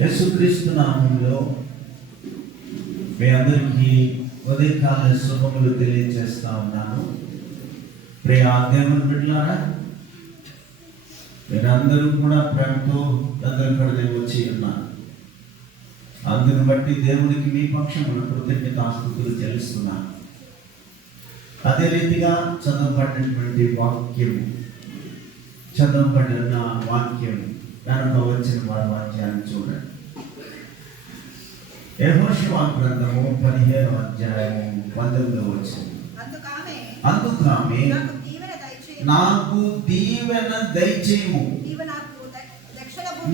యేసుక్రీస్తు నామములో మీ అందరికీ ఉదయకాల శుభములు తెలియజేస్తా ఉన్నాను. ప్రియ దేవుని బిడ్డలారా, మీరందరూ కూడా ప్రేమతో దగ్గర వచ్చి ఉన్నారు. అందుని బట్టి దేవునికి మీ పక్షమున కృతజ్ఞతాస్తుతులు చెల్లిస్తున్నాను. అదే రీతిగా చదవబడినటువంటి చదవబడిన వాక్యం వెనక వచ్చిన వారి వాక్యాన్ని చూడండి. యెహోషువ గ్రంథము 15వ అధ్యాయము 19వ వచనం. అందుకు ఆమె నాకు దీవెన దయచేయము,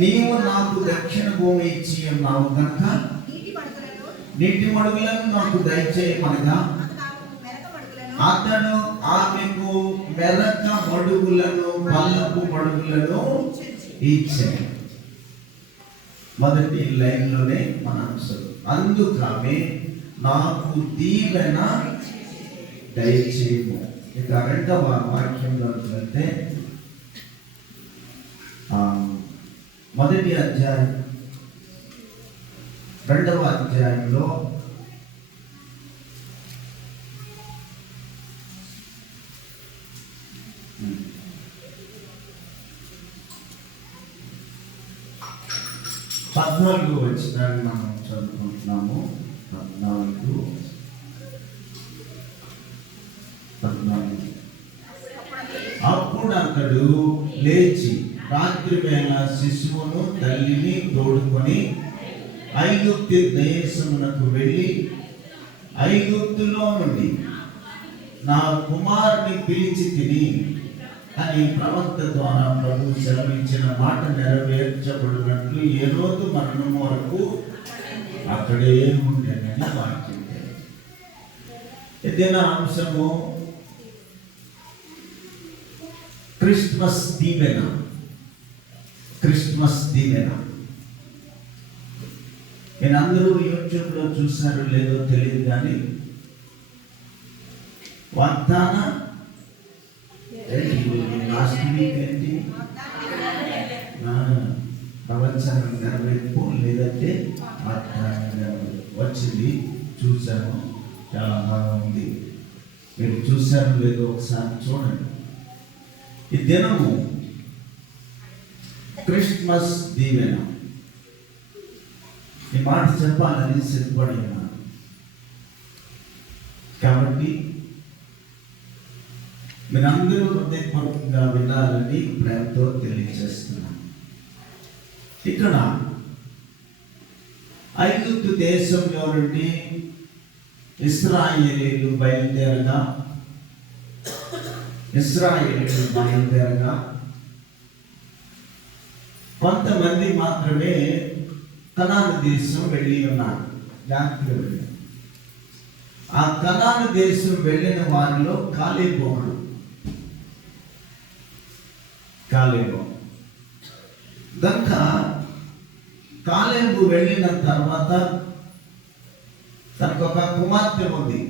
నీవు నాకు దక్షిణ భూమి ఇచ్చి ఉన్నావు కనుక నీటి మడుగులను నాకు దయచేయమనగా అతడు ఆమెకు మెరక మడుగులను పల్లపు మడుగులను ఇచ్చాడు. మొదటి లైన్లోనే మన అంశం. అందుకు ఆమె నాకు దీవెన దయచేయము. ఇక రెండవ వాక్యంలోకి వెళ్తే మొదటి అధ్యాయం 2వ అధ్యాయంలో 14వ వచనాన్ని మనం చదువుకుంటున్నాము. 14 అప్పుడు అతడు లేచి రాత్రి వేళ శిశువును తల్లిని తోడుకొని ఐగుప్తు దేశమునకు వెళ్ళి ఐగుప్తులో నుండి నా కుమారుని పిలిచి తిని అని ప్రవక్త ద్వారా ప్రభు సెలవిచ్చిన మాట నెరవేర్చబడినట్లు ఏ రోజు మరణం వరకు అక్కడే ఉండేనని వాక్యం. ఏదైనా అంశము క్రిస్మస్ దీవెన. నేను అందరూ యూట్యూబ్లో చూసారో లేదో తెలియదు, కానీ వాగ్దాన లాస్ట్ వీక్ ఏంటి ప్రవచనం నెరవేర్పు లేదంటే వచ్చింది, చూసాము. చాలా బాగా ఉంది. మీరు చూసారో లేదో ఒకసారి చూడండి. ఈ దినము క్రిస్మస్ దీవెన. ఈ మాట చెప్పాలని సిద్ధపడి ఉన్నాను. కాబట్టి మీరందరూ హృదయపూర్వకంగా వినాలని ప్రేమతో తెలియజేస్తున్నాను. ఇక్కడ ఐగుప్తు దేశంలో నుండి ఇశ్రాయేలీయులు బయలుదేరగా కొంతమంది మాత్రమే కనాను దేశం వెళ్ళి ఉన్నారు. జాగ్రత్తగా వెళ్ళి ఆ కనాను దేశం వెళ్ళిన వారిలో కాలేబు కనుక కాలేబు వెళ్ళిన తర్వాత తనకు ఒక కుమార్తె ఉంది.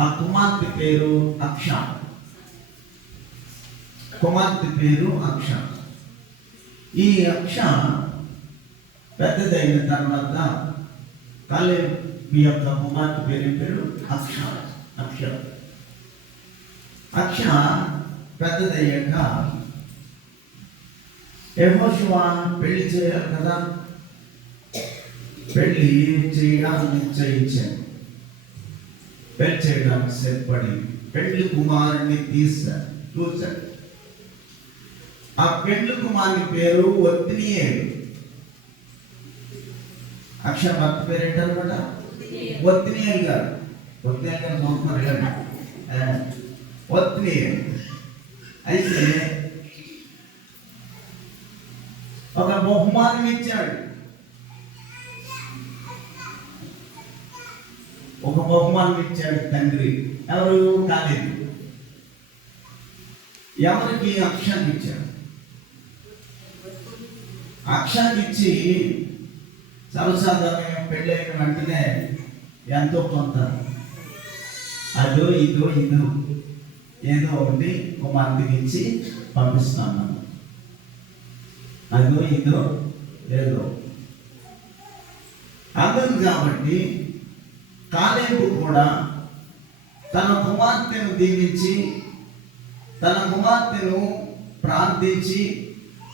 ఆ కుమార్తె పేరు అక్ష. ఈ అక్ష పెద్దదైన తర్వాత కాలేబు యొక్క కుమార్తె పేరు అక్ష పెద్దదయ్యాక యెహోషువ పెళ్లి చేయాలి కదా, పెళ్లి చేయడానికి నిశ్చయించాను. పెళ్లి చేయడానికి సిద్ధపడి పెళ్లి కుమారుని చూశాడు. ఆ పెళ్లి కుమారుని పేరు ఒత్నియేలు. అక్ష భర్త పేరు ఏంటనమాట? ఒత్నియేలు గారు. ఒత్నియేలు. అయితే ఒక బహుమానం ఇచ్చాడు. తండ్రి. ఎవరు? కాలేబు. ఎవరికి? అక్షానికి ఇచ్చాడు. అక్షానికి ఇచ్చి సర్వసాధారణంగా పెళ్ళైన వెంటనే ఎంతో కొంత అదో ఇదో ఏదో ఒకటి కుమార్తెకి ఇచ్చి పంపిస్తాను, అదో ఇదో ఏదో అందరు. కాబట్టి కాలేబు కూడా తన కుమార్తెను దీవించి, తన కుమార్తెను ప్రార్థించి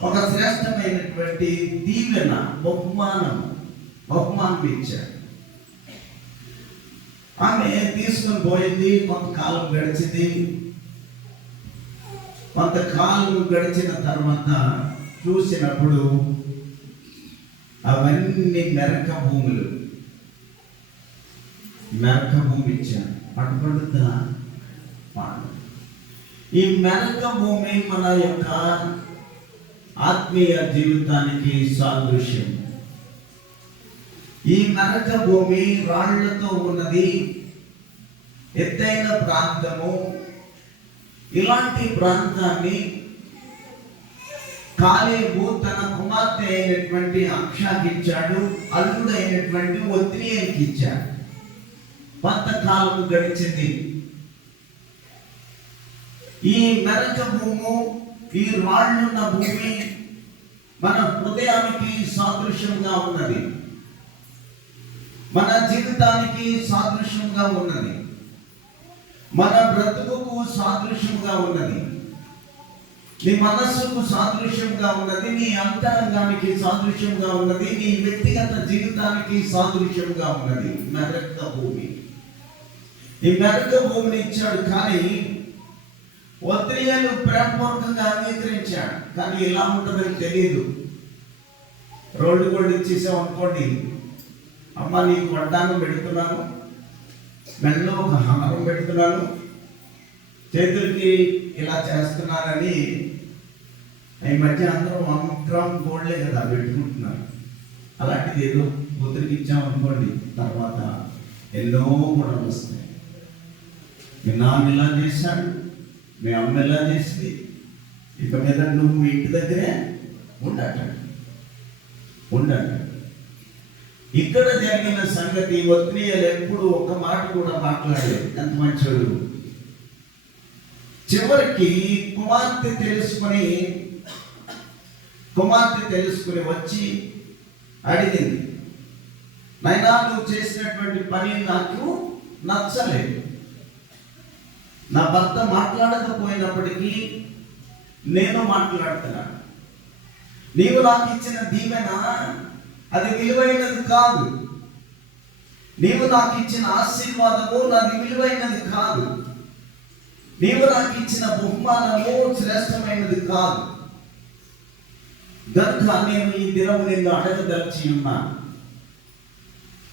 ఒక శ్రేష్టమైనటువంటి దీవెన బహుమానం ఇచ్చాడు. ఆమె తీసుకుని పోయింది. కొంతకాలం గడిచింది. కొంతకాలం గడిచిన తర్వాత చూసినప్పుడు అవన్నీ మెరక భూమి ఇచ్చాను. పట్టుబడుద్దా? ఈ మెరక భూమి మన యొక్క ఆత్మీయ జీవితానికి సాదృశ్యం. ఈ మెరక భూమి రాళ్లతో ఉన్నది, ఎత్తైన ప్రాంతము. ఇలాంటి ప్రాంతాన్ని కాలేబు తన కుమార్తె అయినటువంటి అక్షాకి ఇచ్చాడు, అల్లుడైనటువంటి ఒత్నియేలుకి ఇచ్చాడు. కొంతకాలం గడిచింది. ఈ మెరక భూము, ఈ రాళ్ళున్న భూమి మన హృదయానికి సాదృశ్యంగా ఉన్నది, మన జీవితానికి సాదృశ్యంగా ఉన్నది, మన బ్రతుకుకు సాదృశ్యంగా ఉన్నది, నీ మనస్సుకు సాదృశ్యంగా ఉన్నది, నీ అంతరంగానికి సాదృశ్యంగా ఉన్నది, నీ వ్యక్తిగత జీవితానికి సాదృశ్యంగా ఉన్నది మెరక భూమి. ఈ మెరక భూమిని ఇచ్చాడు. కానీ ఒత్నియేలు ప్రేమపూర్వకంగా అంగీకరించాడు. కానీ ఎలా ఉంటుందని తెలియదు. రోడ్డు కూడా ఇచ్చేసాం అనుకోండి, అమ్మ నీకు వడ్డానం పెడుతున్నాను, మెడలో ఒక హారం పెడుతున్నాను, చేతులకి ఇలా చేస్తున్నానని. ఈ మధ్య అందరూ 1 గ్రామ్ గోల్డే కదా పెట్టుకుంటున్నారు. అలాంటిది ఏదో కూతురికి ఇచ్చామనుకోండి, తర్వాత ఎన్నో కూడా వస్తాయి. మీ నాన్న ఇలా చేశాడు, మీ అమ్మ ఎలా చేసింది, ఇక మీద నువ్వు ఇంటి దగ్గరే ఉండట. ఇక్కడ జరిగిన సంగతి ఒత్నియేలు ఎప్పుడు ఒక మాట కూడా మాట్లాడలేదు. ఎంత మంచోడు. చివరికి కుమార్తె తెలుసుకుని వచ్చి అడిగింది, నైనా నువ్వు చేసినటువంటి పని నాకు నచ్చలేదు. నా భర్త మాట్లాడకపోయినప్పటికీ నేను మాట్లాడుతున్నాను. నీవు నాకు ఇచ్చిన దీవెన అది విలువైనది కాదు. నీవు నాకు ఇచ్చిన ఆశీర్వాదము నాది విలువైనది కాదు. నీవు నాకు ఇచ్చిన బహుమానము శ్రేష్టమైనది కాదు. గనుక నేను ఈ దినము నిన్ను అడగదలిచి ఉన్నాను,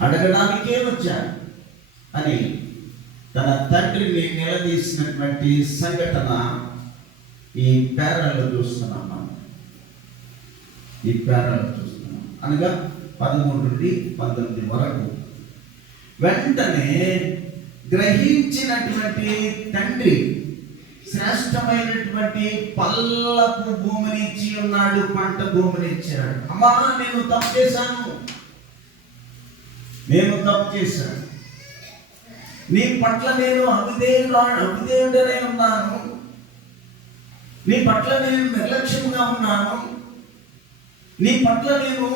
అడగడానికే వచ్చాను అని తన తండ్రిని నిలదీసినటువంటి సంఘటన ఈ పేరాలో చూస్తున్నాం. అనగా 13 నుండి 19 వరకు. వెంటనే గ్రహించినటువంటి తండ్రి శ్రేష్టమైనటువంటి పల్లపు భూమిని ఇచ్చి ఉన్నాడు, పంట భూమిని ఇచ్చాడు. అమ్మా నేను తప్పు చేశాను, నీ పట్ల నేను అవిధేయుడనే ఉన్నాను, నీ పట్ల నేను నిర్లక్ష్యంగా ఉన్నాను, నీ పట్ల నేను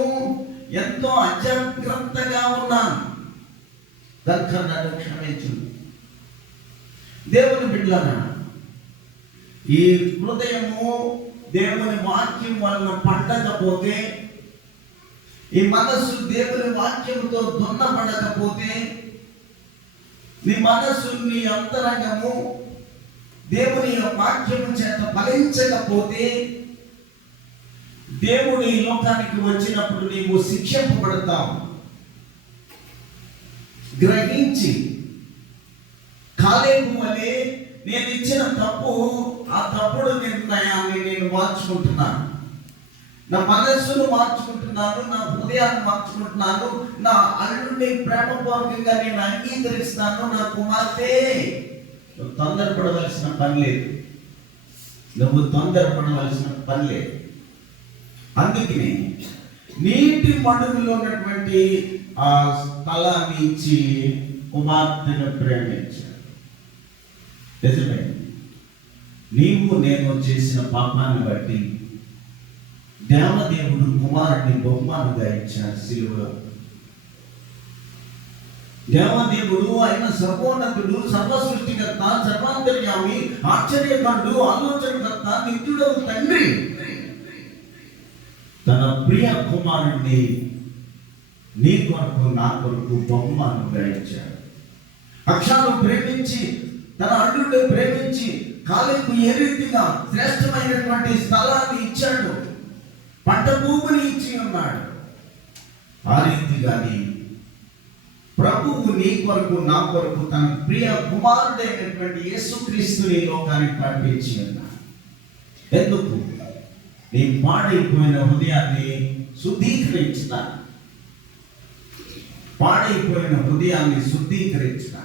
ఎంతో అజాగ్రత్తగా ఉన్నాను, కనుక నన్ను క్షమించు. దేవుని బిడ్డలారా, ఈ హృదయము దేవుని వాక్యం వలన పండకపోతే, ఈ మనస్సు దేవుని వాక్యంతో దున్నపడకపోతే, నీ మనస్సు నీ అంతరంగము దేవుని వాక్యము చేత ఫలించకపోతే, దేవుడు ఈ లోకానికి వచ్చినప్పుడు నీవు శిక్షింపబడతావు. గ్రహించి కాలేబు వలె నేను ఇచ్చిన తప్పు, ఆ తప్పుడు నిర్ణయాన్ని నేను మార్చుకుంటున్నాను, నా మనస్సును మార్చుకుంటున్నాను, నా హృదయాన్ని మార్చుకుంటున్నాను, నా అల్లుడిని ప్రేమపూర్వకంగా నేను అంగీకరిస్తాను. నా కుమార్తె, నువ్వు తొందరపడవలసిన పని లేదు. అందుకని నీటి మడుగులో ఉన్నటువంటి ఆ స్థలాన్ని ఇచ్చి కుమార్తెను ప్రేమించాడు. నిజమే, నీవు నేను చేసిన పాపాన్ని బట్టి దేవదేవుడు కుమారుడిని బహుమానుగా ఇచ్చాడు సిలువలో. దేవదేవుడు ఆయన సర్వోన్నతుడు, సర్వ సృష్టికర్త, సర్వాంతర్యామి, ఆశ్చర్యకరుడు, ఆలోచనకర్త, నిత్యుడవు తండ్రి తన ప్రియ కుమారుడిని నీ కొరకు నా కొరకు బహుమానుగా ఇచ్చాడు. అక్షాను ప్రేమించి తన అల్లుడిని ప్రేమించి కాలేబు ఏ రీతిగా శ్రేష్టమైనటువంటి స్థలాన్ని ఇచ్చాడు, పంట భూమిని ఇచ్చి ఉన్నాడు, ఆ రీతిగాని ప్రభువు నీ కొరకు నా కొరకు తన ప్రియ కుమారుడైనటువంటి యేసుక్రీస్తుని లోకానికి పంపించి ఉన్నాడు. ఎందుకు? నీ పాడైపోయిన హృదయాన్ని శుద్ధీకరించుతాను, పాడైపోయిన హృదయాన్ని శుద్ధీకరించుతాను.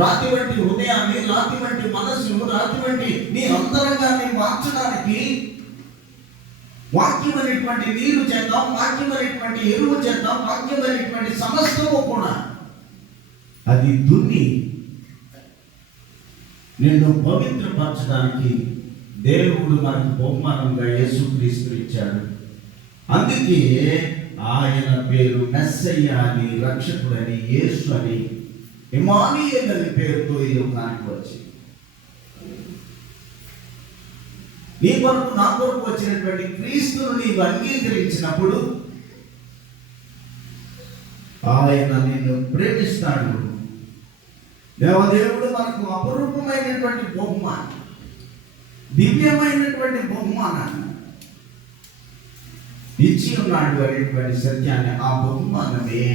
రాతి వంటి హృదయాన్ని, రాతి వంటి మనసును, రాతి వంటి నీ అంతరంగాన్ని మార్చడానికి వాక్యమైనటువంటి నీరు చేద్దాం, వాక్యమైనటువంటి ఎరువు చేద్దాం, వాక్యమైనటువంటి సమస్తము కూడా అది దున్ని నిన్ను పవిత్రపరచడానికి దేవుడు మనకు బహుమానంగా యేసుక్రీస్తు ఇచ్చాడు. అందుకే ఆయన పేరు మెస్సయ్య అని, రక్షకుడని, యేసు అని, ఇమ్మానుయేలు అనే పేరుతో ఈ లోకానికి వచ్చింది. నీ కొరకు నా కొరకు వచ్చినటువంటి క్రీస్తును నీవు అంగీకరించినప్పుడు ఆయన నిన్ను ప్రేమిస్తాడు. దేవదేవుడు మనకు అపరూపమైనటువంటి బహుమానం, దివ్యమైనటువంటి బహుమానాన్ని ఇచ్చి ఉన్నాడు అనేటువంటి సత్యాన్ని, ఆ బహుమానమే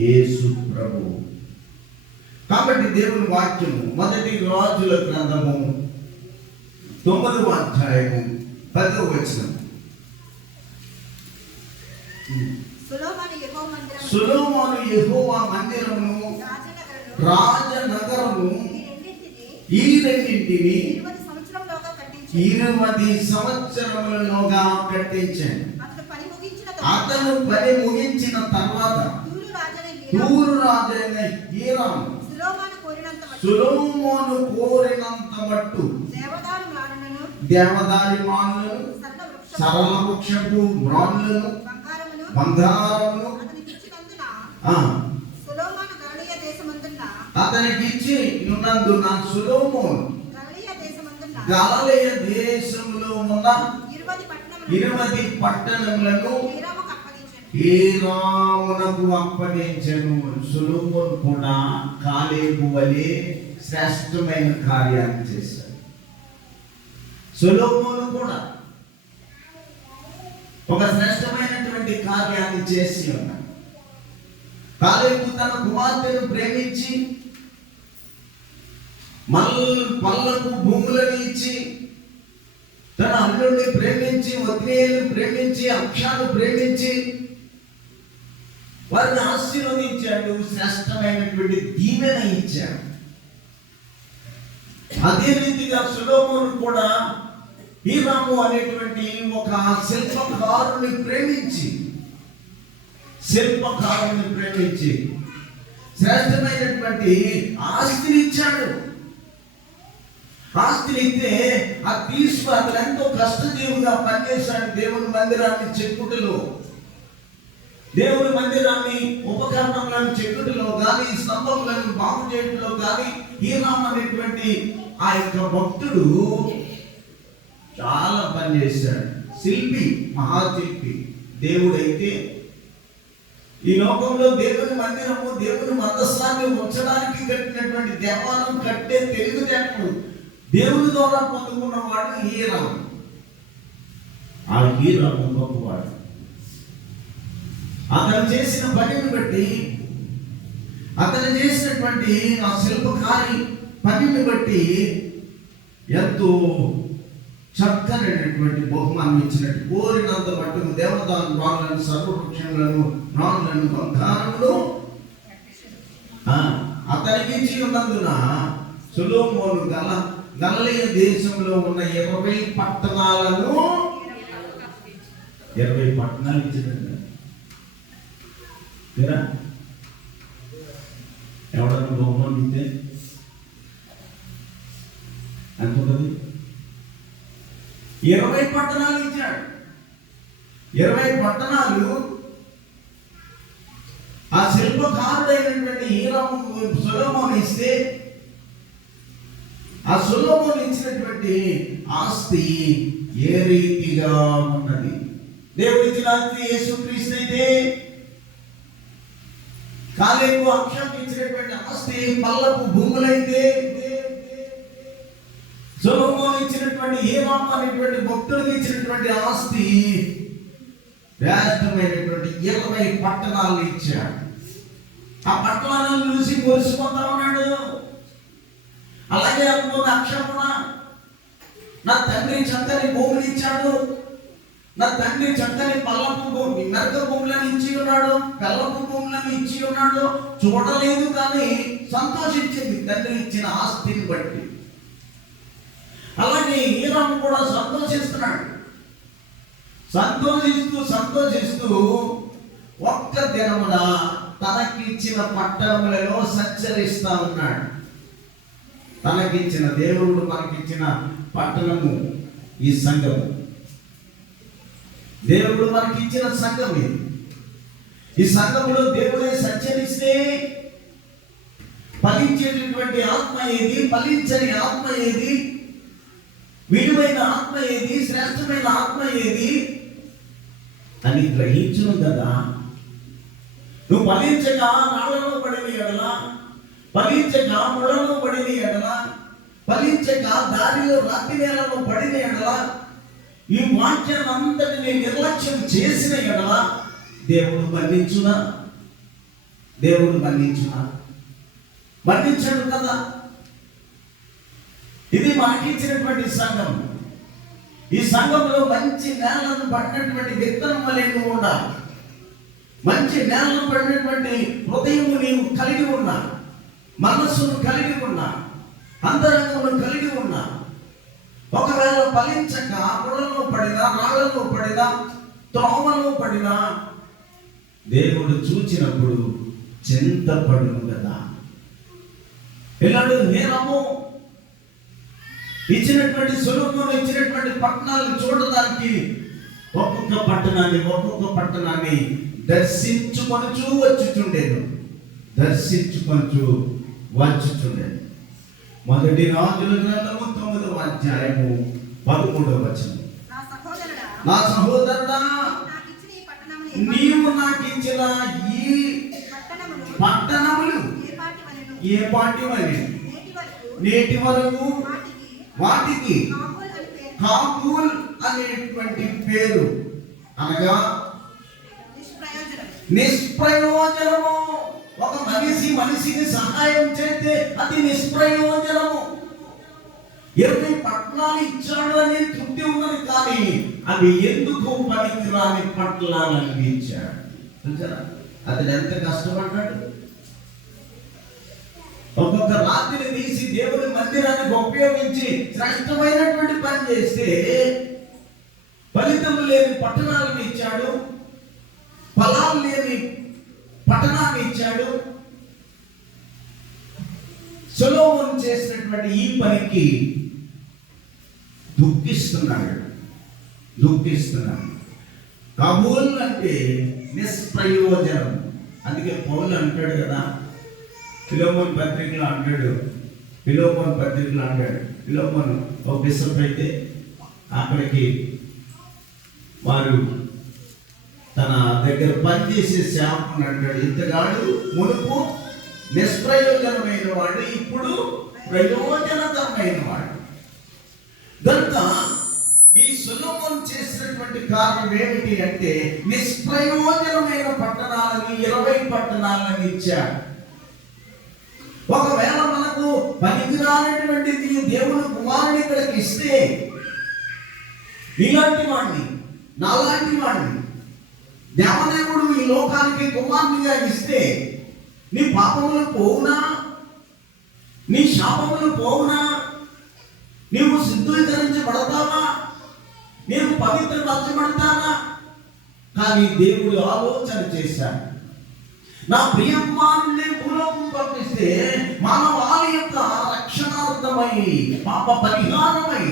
యేసు ప్రభువు. కాబట్టి దేవుని వాక్యము మొదటి రాజుల గ్రంథము 9వ అధ్యాయము 10వ వచనం. సొలొమోను యెహోవా మందిరమును, రాజనగరము ఈ రెండింటిని 20 సంవత్సరములలోగా కట్టించాడు. అతను పని ముగించిన తర్వాత తూరు రాజైన హీరాము సొలొమోను కోరినంత మట్టు దేవదారి మానులను, సరళ వృక్షపు మ్రానులను, బంగారమును అతనికి ఇచ్చి ఉన్నందున సొలొమోను గలిలయ దేశములో ఉన్న 20 పట్టణములను హీరామునకు అప్పగించెను. సొలొమోను కూడా కాలేబు వలె శ్రేష్టమైన కార్యాన్ని చేశాడు. సొలొమోను కూడా ఒక శ్రేష్టమైనటువంటి కార్యాన్ని చేసి ఉన్నాడు. కాలేబు తన కుమార్తెను ప్రేమించి పల్లకు భూములను ఇచ్చి, తన అల్లుడిని ప్రేమించి, వత్నియేలుని ప్రేమించి, అక్షాను ప్రేమించి వారిని ఆశీర్వదించాడు, శ్రేష్టమైనటువంటి దీవెన ఇచ్చాడు. అదే రీతిగా సొలొమోను కూడా హీరాము అనేటువంటి ఒక శిల్పకారుని ప్రేమించి శ్రేష్టమైనటువంటి ఆస్తిని ఇచ్చాడు. ఆస్తినిస్తే ఆ తీసుకు అతను ఎంతో కష్టజీవిగా పనిచేశాడు. దేవుని మందిరాన్ని చెక్కుటలో, దేవుని మందిరాన్ని ఉపకరణములను చెక్కుటలో కానీ, స్తంభములను బాగు చేయటంలో కానీ హీరాము అనేటువంటి ఆ యొక్క భక్తుడు చాలా పనిచేశాడు. శిల్పి, మహాశిల్పి. దేవుడైతే ఈ లోకంలో దేవుని మందిరము, దేవుని మందస్థాన్ని ఉంచడానికి కట్టినటువంటి దేవాలయం కట్టే తెలివితేటలు దేవుని ద్వారా పొందుకున్నవాడు హీరాము. ఆ హీరాము గొప్పవాడు. అతను చేసిన పనిని బట్టి, అతను చేసినటువంటి ఆ శిల్పకారి పనిని బట్టి ఎంతో చక్కనైనటువంటి బహుమానం ఇచ్చినట్టు కోరినంత మట్టుకు దేవదాను రాళ్ళను, సర్వవృక్షములను, రాళ్ళను, బంగారమును అతనికి ఇచ్చి ఉన్నందున సొలొమోను గలిలయ దేశంలో ఉన్న 20 పట్టణాలను 20 పట్టణాలు ఇచ్చిందండి. ఎవడన్నా బహుమానం ఇస్తే ఎంత ఉంటుంది? 20 పట్టణాలు ఇచ్చాడు. 20 పట్టణాలు ఆ శిల్పకారుడైనటువంటి హీరాము సొలొమోను ఇస్తే, ఆ సొలొమోను ఇచ్చినటువంటి ఆస్తి ఏ రీతిగా ఉన్నది? దేవుడు ఇచ్చిన ఆస్తి యేసుక్రీస్తు అయితే, కాలేబు అక్షకు ఇచ్చినటువంటి ఆస్తి పల్లపు భూములైతే, సొలొమోను ఇచ్చినటువంటి హీరాము అనేటువంటి భక్తుడికి ఇచ్చినటువంటి ఆస్తి శ్రేష్టమైనటువంటి 20 పట్టణాలను ఇచ్చాడు. ఆ పట్టణాలను చూసి మురిసిపోతా ఉన్నాడు. అలాగే అనుకున్న అక్షమున నా తండ్రి చక్కని భూమిని ఇచ్చాడు, నా తండ్రి చక్కని పల్లపు భూమి మెరక భూములను ఇచ్చి ఉన్నాడు, పెల్లపు భూములను ఇచ్చి ఉన్నాడు. చూడలేదు కానీ సంతోషించింది తండ్రి ఇచ్చిన ఆస్తిని బట్టి. అలాగే హీరాము కూడా సంతోషిస్తున్నాడు. సంతోషిస్తూ ఒక్క దినమున తనకిచ్చిన పట్టణములలో సంచరిస్తా ఉన్నాడు. తనకిచ్చిన దేవుడు మనకిచ్చిన పట్టణము ఈ సంఘము. దేవుడు మనకిచ్చిన సంఘం ఇది. ఈ సంఘములో దేవుడే సంచరిస్తే ఫలించేటటువంటి ఆత్మ ఏది, ఫలించని ఆత్మ ఏది, విలువైన ఆత్మ ఏది, శ్రేష్టమైన ఆత్మ ఏది అని గ్రహించును కదా. నువ్వు ఫలించక రాళ్లలో పడిన ఎడల, ఫలించక ముళ్ళలో పడిన ఎడల, ఫలించక దారిలో రాతి వేళలో పడిన ఎడల, ఈ వాక్యాన్నంతటిని నిర్లక్ష్యం చేసిన ఎడల దేవుడు మన్నించునా? దేవుడు మన్నించునా? మన్నించడు కదా. ఇది మనకిచ్చినటువంటి సంఘం. ఈ సంఘంలో మంచి నేలను పడినటువంటి విత్తనం వలె నువ్వు ఉండాలి. మంచి నేలను పడినటువంటి హృదయము నీవు కలిగి ఉన్నా, మనస్సును కలిగి ఉన్నా, అంతరంగమును కలిగి ఉన్నా. ఒకవేళ ఫలించక ముళ్ళలో పడినా, రాళ్లలో పడినా, త్రోవలో పడినా దేవుడు చూచినప్పుడు చింతపడును కదా. పిల్లడు హీరాము ఇచ్చినటువంటి సొలొమోను ఇచ్చినటువంటి పట్టణాలను చూడడానికి ఒక్కొక్క పట్టణాన్ని దర్శించుకొనుచు వచ్చుచుండేను. మొదటి రాజుల గ్రంథము 9వ అధ్యాయము 13వ వచనం. నా సహోదరుడా, నీవు నాకు ఇచ్చిన ఈ పట్టణములు ఏ పాటివని నేటి వరకు వాటికి కాబూల్ అనేటువంటి పేరు, అనగా నిష్ప్రయోజనము. ఒక మనిషికి సహాయం చేస్తే అది నిష్ప్రయోజనము. 20 పట్టణాలు ఇచ్చాడు అని తృప్తి ఉన్నది, కానీ అవి ఎందుకు పనికిరాని పట్టణాలను ఇచ్చాడు. అతను ఎంత కష్టపడ్డాడు. ఒక్కొక్క రాత్రిని తీసి దేవుని మందిరానికి ఉపయోగించి శ్రేష్టమైనటువంటి పని చేస్తే ఫలితం లేని పట్టణాలను ఇచ్చాడు, ఫలాలు లేని పట్టణాన్ని ఇచ్చాడు. సొలొమోను చేసినటువంటి ఈ పనికి దుఃఖిస్తున్నాడు. కాబూల్ అంటే నిష్ప్రయోజనం. అందుకే పౌలు అంటాడు కదా, ఫిలోమోను పత్రికలో అంటాడు, ఫిలోమోను ఒక బిషప్ అయితే అక్కడికి వారు తన దగ్గర పనిచేసే సేవకుని అంటాడు, ఇంతగాడు మునుపు నిష్ప్రయోజనమైన వాడు, ఇప్పుడు ప్రయోజనకరమైన వాడు. కనుక ఈ సొలొమోను చేసినటువంటి కారణం ఏమిటి అంటే నిష్ప్రయోజనమైన పట్టణాలని 20 పట్టణాలను ఇచ్చాడు. ఒకవేళ మనకు పనికిరానటువంటిది దేవుని కుమారుని ఇక్కడికి ఇస్తే, ఇలాంటి వాడిని, నాలాంటి వాడిని దేవదేవుడు ఈ లోకానికి కుమారునిగా ఇస్తే నీ పాపములు పోవునా, నీ శాపములు పోవునా, నీవు శుద్ధీకరించబడతావా, నీవు పవిత్రపరచబడతావా? కానీ దేవుడు ఆలోచన చేశాడు, నా ప్రియకుమారుని భూలోకం పంపిస్తే మానవాళి యొక్క రక్షణార్థం రక్తార్థమై పాప పరిహారమై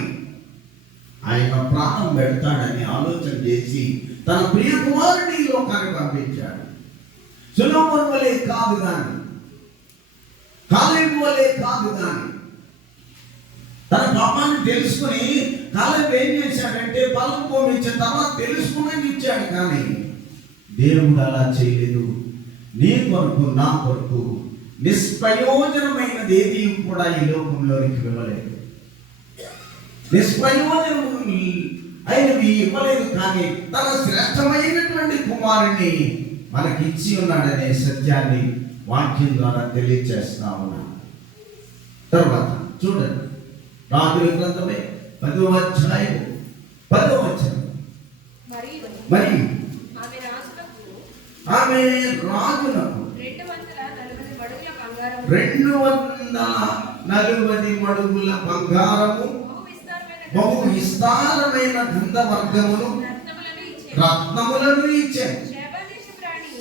ఆయన ప్రాణం పెడతాడని ఆలోచన చేసి తన ప్రియ కుమారుని ఈ లోకానికి పంపించాడు. సొలొమోను వలె కాదు కానీ, కాలేబు వలె కాదు కానీ, తన పాపాన్ని తెలుసుకుని కాలేబు ఏం చేశాడంటే ఫలం పోమించిన తర్వాత తెలుసుకుని ఇచ్చాడు. కానీ దేవుడు అలా చేయలేదు. నీ కొరకు నా కొరకు నిష్ప్రయోజనమైనది ఏది కూడా ఈ లోకంలోనికి ఇవ్వలేదు. నిష్ప్రయోజనం అయినవి ఇవ్వలేదు. కానీ తన శ్రేష్టమైనటువంటి కుమారుని మనకి ఇచ్చి ఉన్నాడనే సత్యాన్ని వాక్యం ద్వారా తెలియజేస్తా ఉన్నాను. తర్వాత చూడండి, రాజుల గ్రంథమే 10వ అధ్యాయం 10వ వచనం. మరియు ఆమె రాజునకు 240 మడుగుల బంగారము, బహు విస్తారమైన గంధవర్గమును, రత్నములను ఇచ్చాను.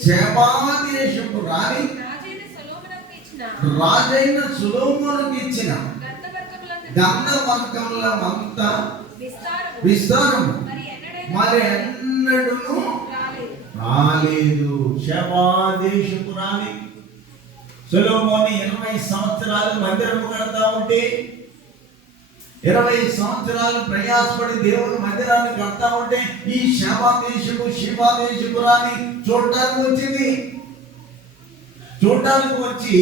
శేబాదేశపు రాణి రాజైన సొలొమోనుకు ఇచ్చిన గంధవర్గములంతా విస్తారము మరి ఎన్నడూను రాలేదు. శేబాదేశపు రాణి సొలొమోను 20 సంవత్సరాలు మందిరము కడతా ఉంటే, 20 సంవత్సరాలు ప్రయాసపడి దేవుని మందిరాన్ని కడతా ఉంటే ఈ శేబాదేశపు రాణి చూడటానికి వచ్చింది. చూడటానికి వచ్చి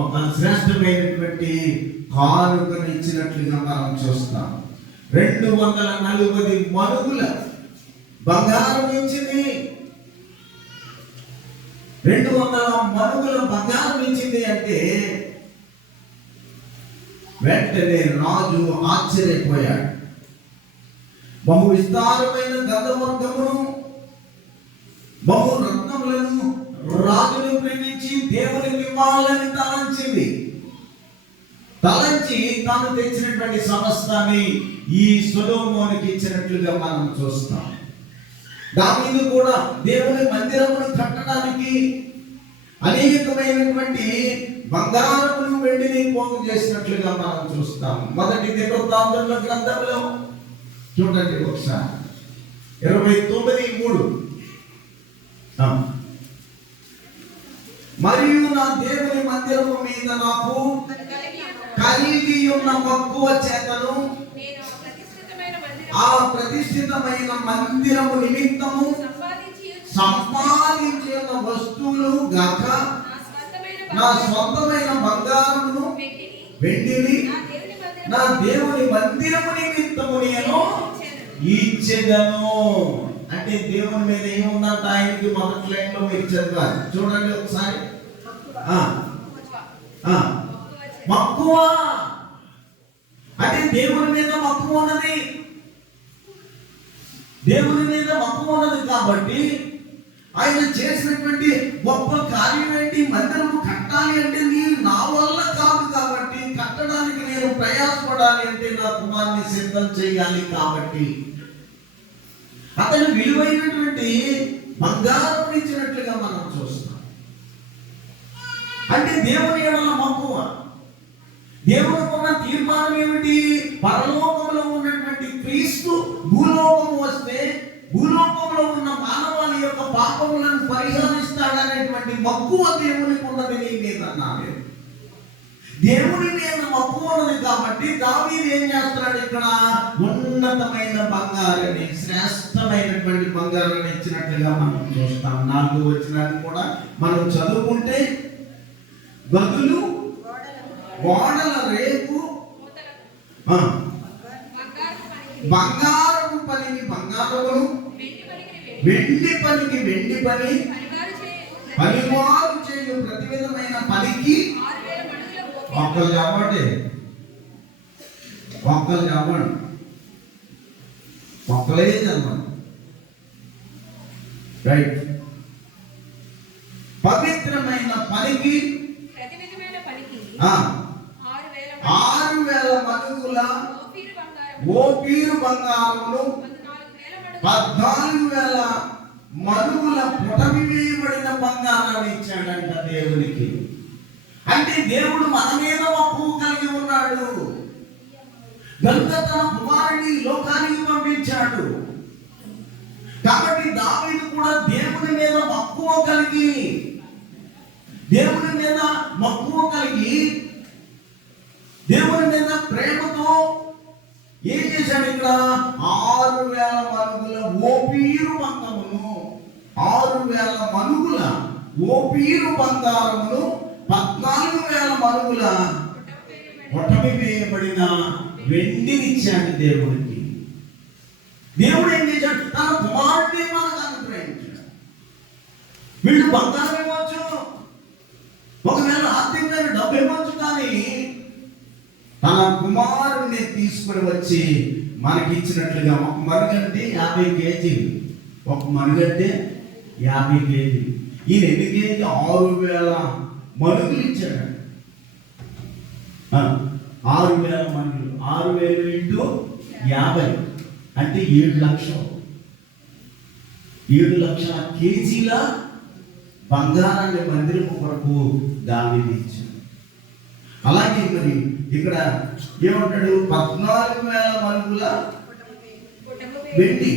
ఒక శ్రేష్టమైనటువంటి కానుకను ఇచ్చినట్లుగా మనం చూస్తాం. 240 మణుగుల బంగారం ఇచ్చింది. 200 మణుగుల బంగారం ఇచ్చింది అంటే వెంటనే రాజు ఆశ్చర్యపోయాడు. బహు విస్తారమైన గంధవర్గమును, బహు రత్నములను రాజును ప్రేమించి దేవునికి ఇవ్వాలని తలంచింది. తలంచి తాను తెచ్చినటువంటి సమస్తాన్ని ఈ సొలొమోనుకి ఇచ్చినట్లుగా మనం చూస్తాం. దావీదు కూడా దేవుని మందిరమును కట్టడానికి అనేకమైనటువంటి బంగారమును వెండిని పోగు చేసినట్లుగా మనం చూస్తాం. మొదటి దినవృత్తాంతముల గ్రంథంలో చూడండి ఒకసారి 29:3. మరియు నా దేవుని మందిరము మీద నాకు కలిగి ఉన్న మక్కువ చేతను ఆ ప్రతిష్ఠితమైన మందిరము నిమిత్తము సంపాదించి ఉన్న వస్తువులు గాక నా స్వంతమైన బంగారమును వెండిని నా దేవుని మందిరము నిమిత్తము నేను ఇచ్చెదను. అంటే దేవుని మీద ఏముందంట ఆయనకి? మొదటి లైన్లో మీరు చదవాలి, చూడండి ఒకసారి. మక్కువ అంటే దేవుని మీద మక్కువ ఉన్నది. దేవుని మీద మక్కువ ఉన్నది కాబట్టి ఆయన చేసినటువంటి గొప్ప కార్యం ఏంటి? మందిరము కట్టాలి అంటే నా వల్ల కాదు కాబట్టి, కట్టడానికి నేను ప్రయాసపడాలి అంటే నా కుమారుని సిద్ధం చేయాలి కాబట్టి అతను విలువైనటువంటి బంగారం ఇచ్చినట్లుగా మనం చూస్తాం. అంటే దేవుని వల్ల మక్కువ. దేవునికి ఉన్న తీర్మానం ఏమిటి? పరలోకంలో ఉన్నటువంటి క్రీస్తు భూలోకము వస్తే భూలోకంలో ఉన్న మానవాళి యొక్క పాపములను పరిహరిస్తాడనేటువంటి మక్కువ దేవునికి ఉన్నది. నీ మీద నా మీద దేవుని మీద మక్కువ ఉన్నది కాబట్టి దావీదు ఏం చేస్తున్నాడు? ఇక్కడ ఉన్నతమైన బంగారాన్ని, శ్రేష్టమైనటువంటి బంగారాన్ని ఇచ్చినట్లుగా మనం చూస్తాం. 4వ వచనాన్ని కూడా మనం చదువుకుంటే, గదులు, గోడల రేపు, బంగారపు పనికి బంగారములు, వెండి పనికి వెండి పని, పనివారు చేయు ప్రతి విధమైన పనికి ఒక్కలు చెప్పండి, ఒక్కలు చెప్పండి, ఒక్కలే చెప్పండి. రైట్. పవిత్రమైన పనికి 6,000 మణుగుల ఓపీరు బంగారములు, 14,000 మణుగుల పుటమి వేయబడిన బంగారాన్ని ఇచ్చాడంట దేవునికి. అంటే దేవుడు మన మీద మక్కువ కలిగి ఉన్నాడు కనుక తన కుమారుని లోకానికి పంపించాడు. కాబట్టి దావీదు కూడా దేవుని మీద మక్కువ కలిగి దేవుని మీద ప్రేమతో ఏం చేశాడు? ఇక్కడ 6,000 మనుగుల ఓపీరు బంగారమును 6,000 మనుగుల ఓపీరు బంగారమును 14,000 మనుగుల ఒటమి వేయబడిన వెండినిచ్చాడు దేవుడికి. దేవుడు ఏం చేశాడు? తన కుమారుడిని మనకు అనుగ్రహించాడు. వీళ్ళు బంగారం ఇవ్వచ్చు, ఒకవేళ ఆర్థికంగా డబ్బు ఇవ్వచ్చు, కానీ తన కుమారుడిని తీసుకుని వచ్చి మనకి ఇచ్చినట్లుగా ఒక మరుగంటే 50 కేజీలు, ఒక మరుగంటే 50 కేజీలు. ఈయన ఎన్ని కేజీ? 6,000 మనుగులు ఇచ్చాడు. 6,000 మనుగులు, 6,000 ఇంటూ 50 అంటే 7 లక్షల కేజీల బంగారాన్ని మందిరం కొరకు దావీదు ఇచ్చాడు. అలాగే మరి ఇక్కడ ఏమంటాడు? 14,000 మనుగుల వెండి